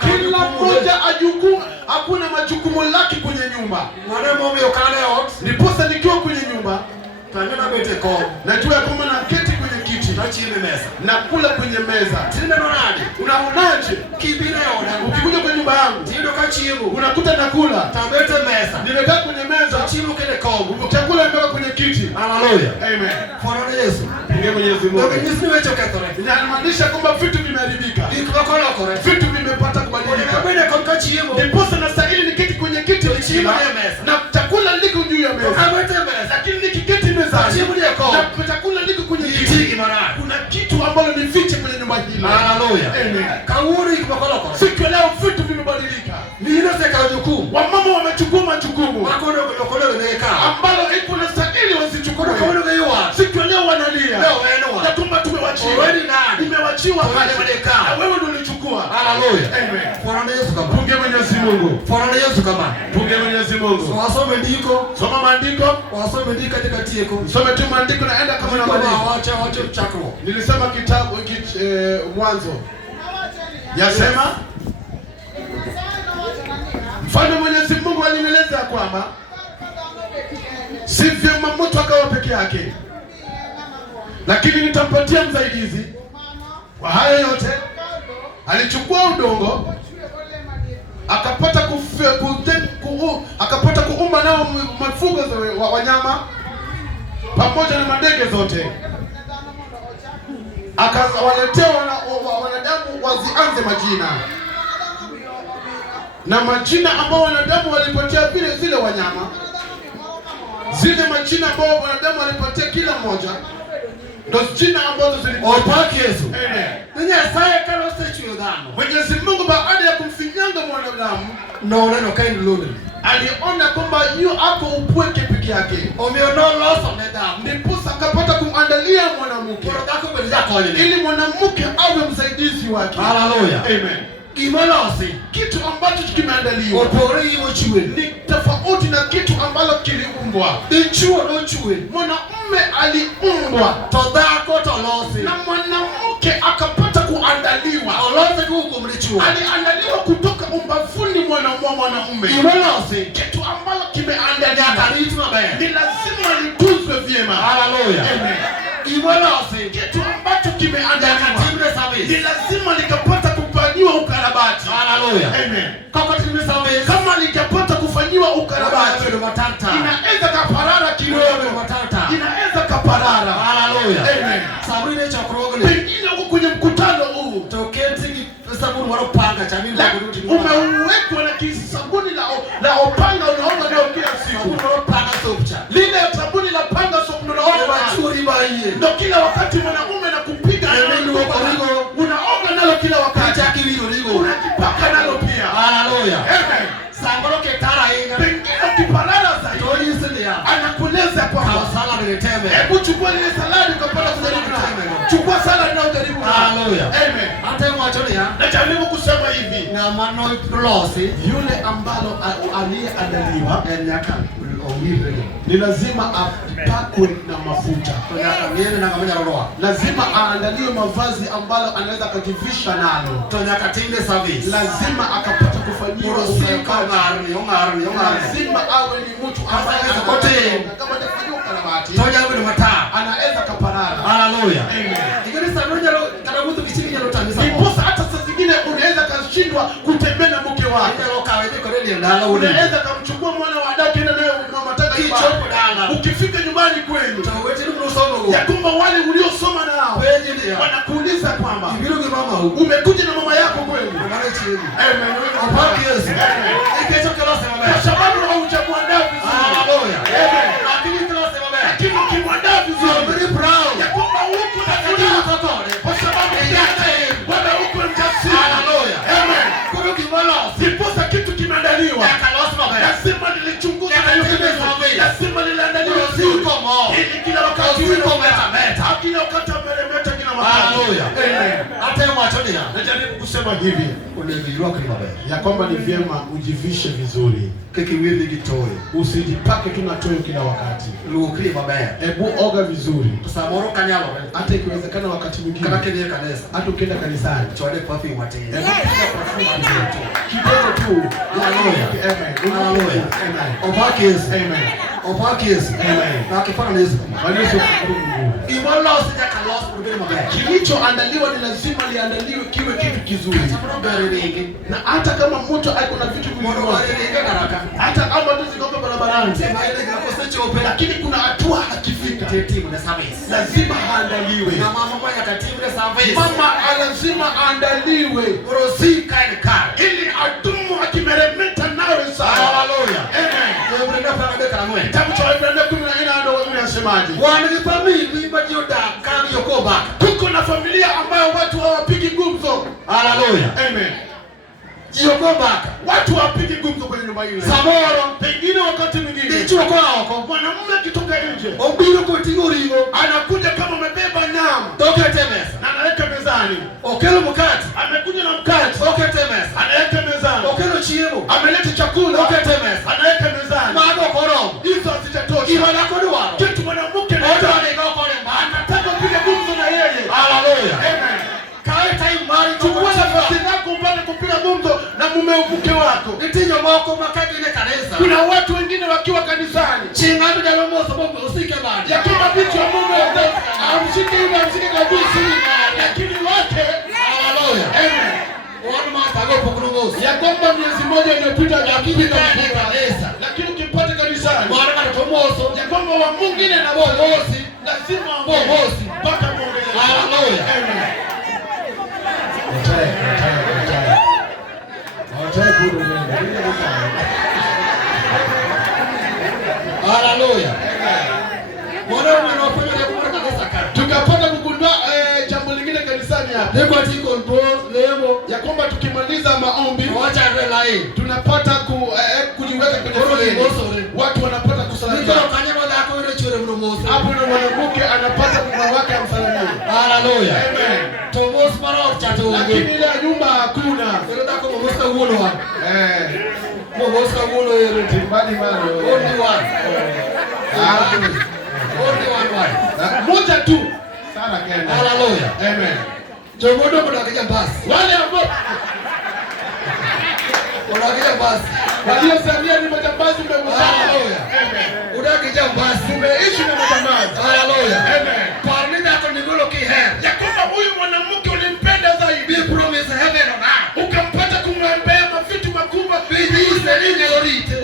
Kila mmoja ajukumu, hakuna majukumu lake kwenye nyumba. Mwanaume ukale out. Niposa nikiwa kwenye nyumba, Tanyana bete ko. najua kama na keti kwenye kiti. Nachini mesa. nakula kwenye meza. Tinde nonade. Unaonaje? Kibire ona. Ukikuja kwa nyumba yangu, Tindo kachimu. unakuta nakula. Tambete mesa. Nimekaa kwenye meza, Chimu kile kombo. chakula imeweka kwenye kiti. Hallelujah. Amen. Fwana Yesu. Ndiye Mwenyezi Mungu. Ndio Yesu ni wecho katore. Inamaanisha kwamba vitu vimeharibika. Ikokolo kore. Vitu vimepata kubadilika. Kabene konka chimu. Ndiposa nastahili niketi kwenye kiti nikila na chakula liko juu ya meza. Tambete mesa. Lakini nikiketi mezani Chimu ni kombo. na chakula liko kwenye Kiti kiti. imara. Kuna kitu ambalo ni fiche kwenye nyumba hili. Hallelujah. Amen. Kauri ikokolo kore. Siku ya leo vitu vimebadilika. Nino se kajukumu. Wamama wamechukua majukumu Makono kokolo neka. ambalo iko na stahili wasichukue. Kono kaiwa. Siku ya leo wanalia. Leo wenu. Ya kwamba tumewachiwa. Wewe ni nani? Nimewachiwa Wewe haki. ni Na wewe ndio ulichukua. Hallelujah. Amen. Fwana Yesu kama. Punge Mwenyezi Mungu. Fwana Yesu kama. Punge Mwenyezi Mungu. Wasome ndiko. Soma maandiko. Wasome ndiko katika tieko. Some tu maandiko naenda kama na maandiko. Wacha chako. Nilisema kitabu Mwanzo. Yasema mfano Mwenyezi Mungu alinieleza kwamba si vyema mtu akawa peke yake, lakini nitampatia msaidizi. Kwa hayo yote alichukua udongo akapata akapata kuumba nao mafugo za wanyama pamoja na mandege zote, akawaletea wanadamu wazianze majina, na majina ambao wanadamu walipatia vile zile wanyama, zile majina ambao wanadamu walipatia kila mmoja ndio jina ambazo zilikuwa Opaki Yesu. Amen. Nenya saya kalo sechu yodano. Mwenyezi Mungu baada ya kumfinyanga mwanadamu No kind lodri. aliona kwamba yu ako upweke peke yake, Omio no loso medam. ndiposa akapata kumandalia mwanamke Korodako belija kwenye. ili mwanamke awe msaidizi wake. Hallelujah. Amen. Imolosi. Kitu ambacho kimeandaliwa Opore imo chue. ni tofauti na kitu ambalo kiliumbwa. Ichuo no chue. Mwanamume aliumbwa Todako tolosi. na mwanamke akapata kuandaliwa. Olose kuku mlichuo. Aliandaliwa kutoka umbavuni mwanamume. Imolosi. Kitu ambalo kimeandaliwa Karitu mabaya. ni lazima litunzwe vyema. Hallelujah. Amen. Imolosi. Kitu ambacho kimeandaliwa Katimre ni service. lazima likapata kufanyiwa ukarabati. Hallelujah. Amen. Koko timre service. Kama likapata kufanyiwa ukarabati, Wewe matata. inaweza kaparara kidogo, Wewe matata. inaweza kaparara. Hallelujah. Amen. Sabrina chokrogle. Pengine uko kwenye mkutano huu Toketi sabuni wanopanga chamini na kurudi. umewekwa na kisabuni la opanga, unaona ndio kila siku. Sabuni wanopanga sopcha. Lile sabuni la panga sopo unaona Machuri baiye. ndio kila wakati mwanamume na kupiga unaoga nalo kila wakati, Kacha kiwiro ligo. unajipaka nalo pia. Hallelujah. Amen. Sangoro ketara inga. Pengine ukipalala zaidi Toli sindia. anakueleza kwamba Kawasala nileteme. hebu chukua lile saladi ukapata kujaribu nayo. Chukua saladi na ujaribu nayo. Hallelujah. Amen. Hata mwachoni ya. Najaribu kusema hivi, Na mano losi. yule ambalo aliyeandaliwa Enyaka. Ongire. ni lazima apakwe na mafuta. Tonyaka miene na kamenya roa. Lazima aandaliwe mavazi ambalo anaweza akajivisha nalo. Tonyaka timbe service. Lazima akapata kufanyiwa ukarabati. Ongarni. Lazima awe ni mtu ambaye Afanye kote. kama atafanyiwa ukarabati Tonya wino mata. anaweza kaparara. Hallelujah. Amen. Ingeni sanunya lo kanabutu kichini nyalo tamisa. Ndiposa hata saa zingine unaweza kashindwa kutembea na mke wako. Ina lo kawe ko reli ndala ule. Unaweza kumchukua mwana wa dada kenda naye unamtaka Kichopo dala. ukifika nyumbani kwenu Tawete ni msomo go. ya kwamba wale uliosoma nao Weje ndia. wanakuuliza kwamba Ibiru ki mama hu. umekuja na mama yako kweli. Mwana chini. Amen. Opaki Yesu. Ikecho kila sema Kwa baya. sababu haujamuandaa vizuri. Hallelujah. Amen. Lakini kila sema baya. Lakini ukimwandaa So vizuri very proud. ya kwamba huku na Lakini furaha utotore. kwa sababu yake wewe huko mjasiri. Hallelujah. Amen. Kuru kimolo. Ndiposa kitu kimeandaliwa. Yakalosma baya. Lazima nilichunguza na Yakatende yote. sawi. Lazima liliandaliwa Usiku vizuri. mo. Ili kila wakati Usiku meta. kila wakati ameremeta kila wakati. Hallelujah. Amen. Hata mwachoni ya. Najaribu kusema hivi Ulevirwa kwa baya. ya kwamba ni vyema ujivishe vizuri. Kikiwili gitoe. Usijipake tu na toyo kila wakati. Luokri mabaya. Hebu oga vizuri. Samoro kanyalo. Hata ikiwezekana wakati mwingine. Kana kile kanisa. Hata ukienda kanisani. Chole perfume watenge. Hebu piga perfume kidogo tu. Hallelujah. Amen. Hallelujah. Amen. Opaki Yesu. Amen. Opaki Yesu. Na kifana Yesu. Imola usija kalos kubiri mabaya. Kilichoandaliwa ni lazima liandaliwe kiwe kitu kizuri. Na hata kama mtu ako na vitu hata kama tu ziko barabarani, lakini kuna hatua hakifika, lazima aandaliwe. Na mama lazima aandaliwe ili adumu akimeremeta nawe sawa. Haleluya. Amen. Kitabu cha Waebrania 14 ndio unasemaje? Tuko na familia ambayo watu hawapigi gumzo. Haleluya. Amen. Yokobaka watu hawapigi gumzo kwenye nyumba ile. Samoro pengine wakati mwingine mwanamume akitoka nje obiro kotigorigo anakuja kama amebeba nyama toketemesa na analeta mezani. Okelo mkate amekuja na mkate toketemesa analeta mezani. Okelo chiemo ameleta chakula toketemesa analeta mezani. Mago koro hizo hazijatosha. Ibala kodwa kitu mwanamke anataka kupiga gumzo na yeye. Haleluya. Amen. Kaita imari chukua nafasi yako upate kupiga gumzo na mke wako. Nitinyo moko makagine kanisa. Kuna watu wengine wakiwa kanisani. Chingadu jalomo sababu usike badi. Yakiwa vitu ya Mungu amshike hivi amshike kabisa. Lakini wake haleluya. Amen. Wana matago pokunongozi. Ya kwamba miezi moja imepita lakini kanisa. Lakini ukipata kanisani. Mwana kana tomoso. Ya kwamba wa mwingine na bosi lazima bosi mpaka Mungu. Haleluya. Amen. Haleluya. Bwana unafanya kwa kanisa kana. Tukapata kugundua jambo lingine kanisani hapa. Niko tiko leo ya kwamba tukimaliza maombi wacha relai tunapata kujiweka kwenye foleni. Watu wanapata kusalimia. Ndio kanyama yako ile chore mromosi. Hapo ndio mwanamke anapata mume wake amsalimie. Haleluya. Amen. Tomos mara chato. Lakini ile nyumba hakuna. Ndio ndako mmoja uono wa. Mmoja uono ile timbani mali. Only one. Only one. Moja tu. Sana Kenya. Haleluya. Amen. Jomodo mnakija basi. Wale ambao unakija basi. Waliosalia ni majambazi mmemsahau. Haleluya. Amen. Unakija basi. Umeishi na majambazi. Haleluya. Amen. Parnida tunigolo kiher. Ya kwamba huyu mwanamke ulimpenda zaidi. Be promise heaven on earth. Ukampata kumwambia mavitu makubwa.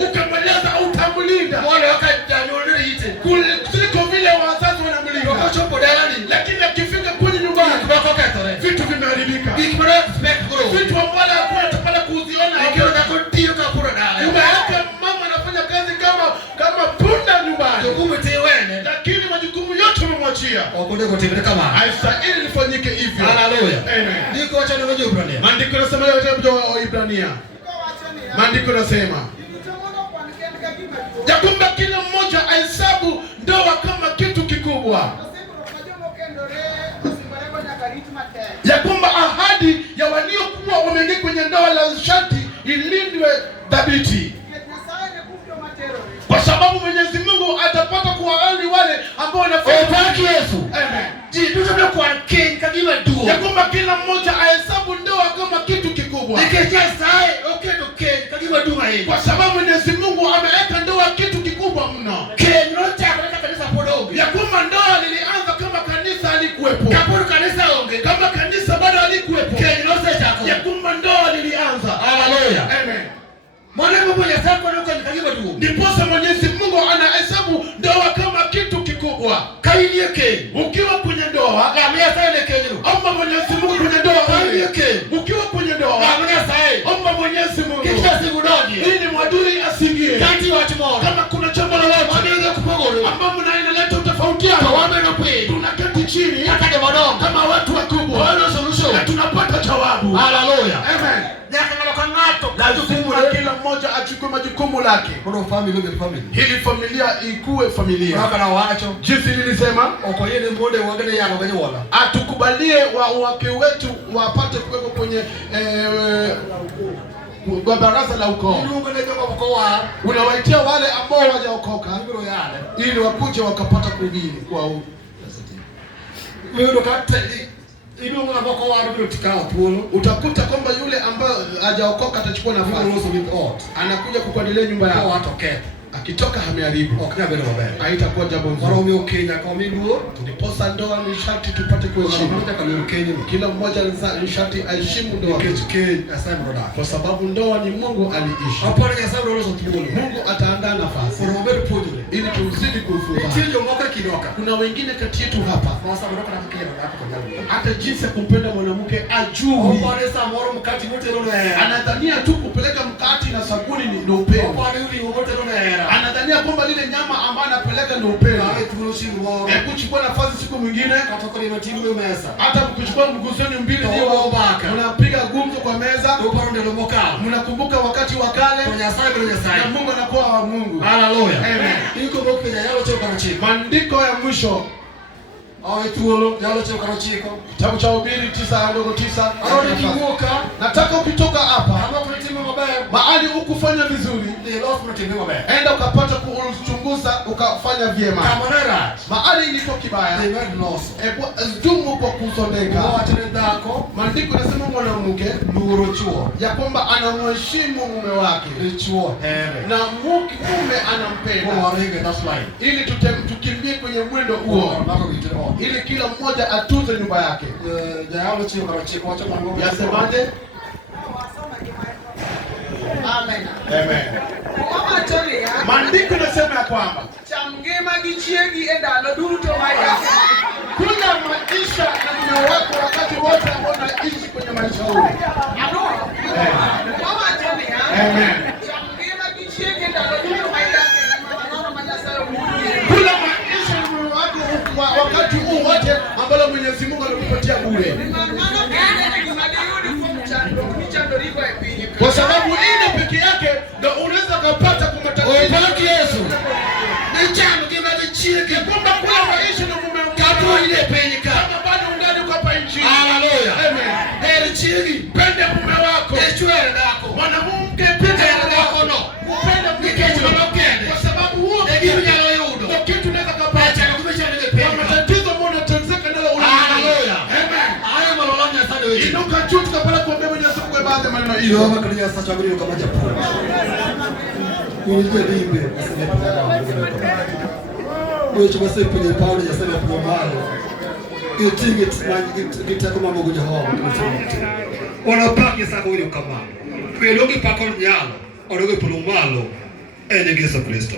Ukamweleza utamlinda. Wale wakajanyolite. Kuliko vile wazazi wanamlinda. Wakachopo dalani. Lakini akifika kwenye nyumbani vitu vimeharibika. Vitu ambavyo hakuna tupata kuziona. Umeweka mama anafanya kazi kama punda nyumbani. Lakini majukumu yote umemwachia. Haistahili lifanyike hivyo. Haleluya. Amen. Niko acha niweje Ibrania. Maandiko yanasema leo kitabu Ibrania. Maandiko yanasema ya kwamba kila mmoja ahesabu ndoa kama kitu kikubwa. Ya kwamba ahadi ya waliokuwa wameingia kwenye ndoa la sharti ilindwe dhabiti. Kwa sababu Mwenyezi Mungu atapata kuwaali wale ambao wanafanya Opaki Yesu. Amen. Jitu kwa king kagima duo. Ya kwamba kila mmoja ahesabu ndoa kama kitu kikubwa. Nikitia sai okay to king kagima duo hii. Kwa sababu Mwenyezi Mungu ameweka ndoa kitu kikubwa mno. King rocha katika kanisa podogo. Ya kwamba ndoa lilianza kama kanisa halikuwepo. Kaporo kanisa onge. Kama kanisa bado halikuwepo. King rocha chako. Ya kwamba ndoa lilianza. Haleluya. Amen. Mwana mmoja sasa ndio kagima duo. Ndiposa Mwenyezi Mungu anahesabu ndoa kama kitu kikubwa. Kainieke. Ukiwa kwenye ndoa, amia sana Kenya. omba Mwenyezi Mungu kwenye ndoa. Kainieke. Ukiwa kwenye ndoa, amia sana. omba Mwenyezi Mungu. Kisha sigudogi. Ili mwadui asiingie. Kati wa tomorrow. Kama kuna jambo lolote wameingia kupogoro. ambao mnaendelea utofautiana. Tawame na pwe. Tunaketi chini akade madogo kama watu wakubwa. Wana solution. Na tunapata jawabu. Haleluya. Amen. Lazima kila mmoja achukue majukumu lake. Kuna family ile family. Hili familia ikuwe familia. Haka na waacho. Jinsi nilisema, oko yeye mbode wagane yako kwenye wala. Atukubalie wake wetu wapate kuweko kwenye kwa baraza la ukoo. Ndio ndio kwa ukoo wa. Unawaitia wale ambao hawajaokoka yale ili wakuje wakapata kuhubiri kwa huu. Ndio kata ili unapoko wa ndio tikao puno. Utakuta kwamba yule ambaye hajaokoka atachukua nafasi. Anakuja kukuadilia nyumba yako. Atokee. akitoka ameharibu, okna bero maber. haitakuwa jambo nzuri. Maromio Kenya kwa miluo, Ndiposa ndoa ni sharti tupate kuheshimu. mmoja kama Kenya, Kila mmoja ni sharti aheshimu ndoa. Kwa sababu ndoa ni Mungu aliishi. Hapana ya sababu roho zote. Mungu ataandaa nafasi. Roho pojole. Ili tuzidi kufuata. Tijo mwaka kidoka. Kuna wengine kati yetu hapa. Kwa sababu roho nakikera hapo kwa ndani. Hata jinsi ya kumpenda mwanamke ajui. Hapana saa moro mkati wote roho ya. Anadhania tu kupeleka mkati na sabuni ni ndio upendo. Hapana yule wote roho ya. Anadhania kwamba lile nyama ambayo anapeleka ndio upendo. Kuchukua nafasi siku mwingine katoka ni matimu ya meza. Hata kuchukua mguzeni mbili ndio unapiga gumzo kwa meza. Mnakumbuka wakati wa kale na Mungu anakuwa wa Mungu. Haleluya. Amen. Iko boke ya yalo choka na chiko. Maandiko ya mwisho tuolo yalo choka na chiko. Kitabu cha Mhubiri 9:9. Aroni kimuka. Nataka ukitoka hapa kama kulitima mabaya mahali ukufanya vizuri, ndio kulitima mabaya. Enda ukapata kuchunguza ukafanya vyema. Kama nara mahali ilipo kibaya, dumu kwa kusondeka. Maandiko yanasema mwanamke nuru chuo ya kwamba anamheshimu mume wake. Chuo na mume anampenda. Ili tukimbie kwenye mwendo huo. Ili kila mmoja atunze nyumba yake. Yasemaje? Amen. Amen. Maandiko yanasema ya kwamba chamgema gichiegi endalo duto haya. Kuna maisha na mume wako wakati wote ambao unaishi kwenye maisha haya. Amen. Chamgema gichiegi endalo duto haya. Kuna maisha na mume wako wakati huu wote ambao Mwenyezi Mungu alikupatia bure. Kwa sababu ile peke yake ndio unaweza kupata kumtatiza. Oipaki Yesu. Nichano kima vichike kwamba kuna maisha na mume wako. Katu ile penye kama bado ungali uko hapa nchini. Haleluya. Amen. Heri chini. Pende mume wako. Echwele nako. Mwanamke pende mume wako no. Upende mke wako. Kwa sababu huo ndio yalo yudo. Ndio kitu unaweza kupata. Kwa matatizo mbona tunataka nalo ule. Haleluya. Amen. Haya malolanya sana wewe. Inuka juu tukapata kuombea Mwenyezi Mungu kwa baadhi ya maneno hiyo. Yoma kania sasa ngiri kama japo. Unijue limbe wewe chama sasa penye Paulo yasema kwa mali. Hiyo tingi kitako mambo kuja hawa. Wanapaki sasa kwa ile kama. Kwelogi pakol nyalo. Oroge pulumalo. Ene Yesu Kristo.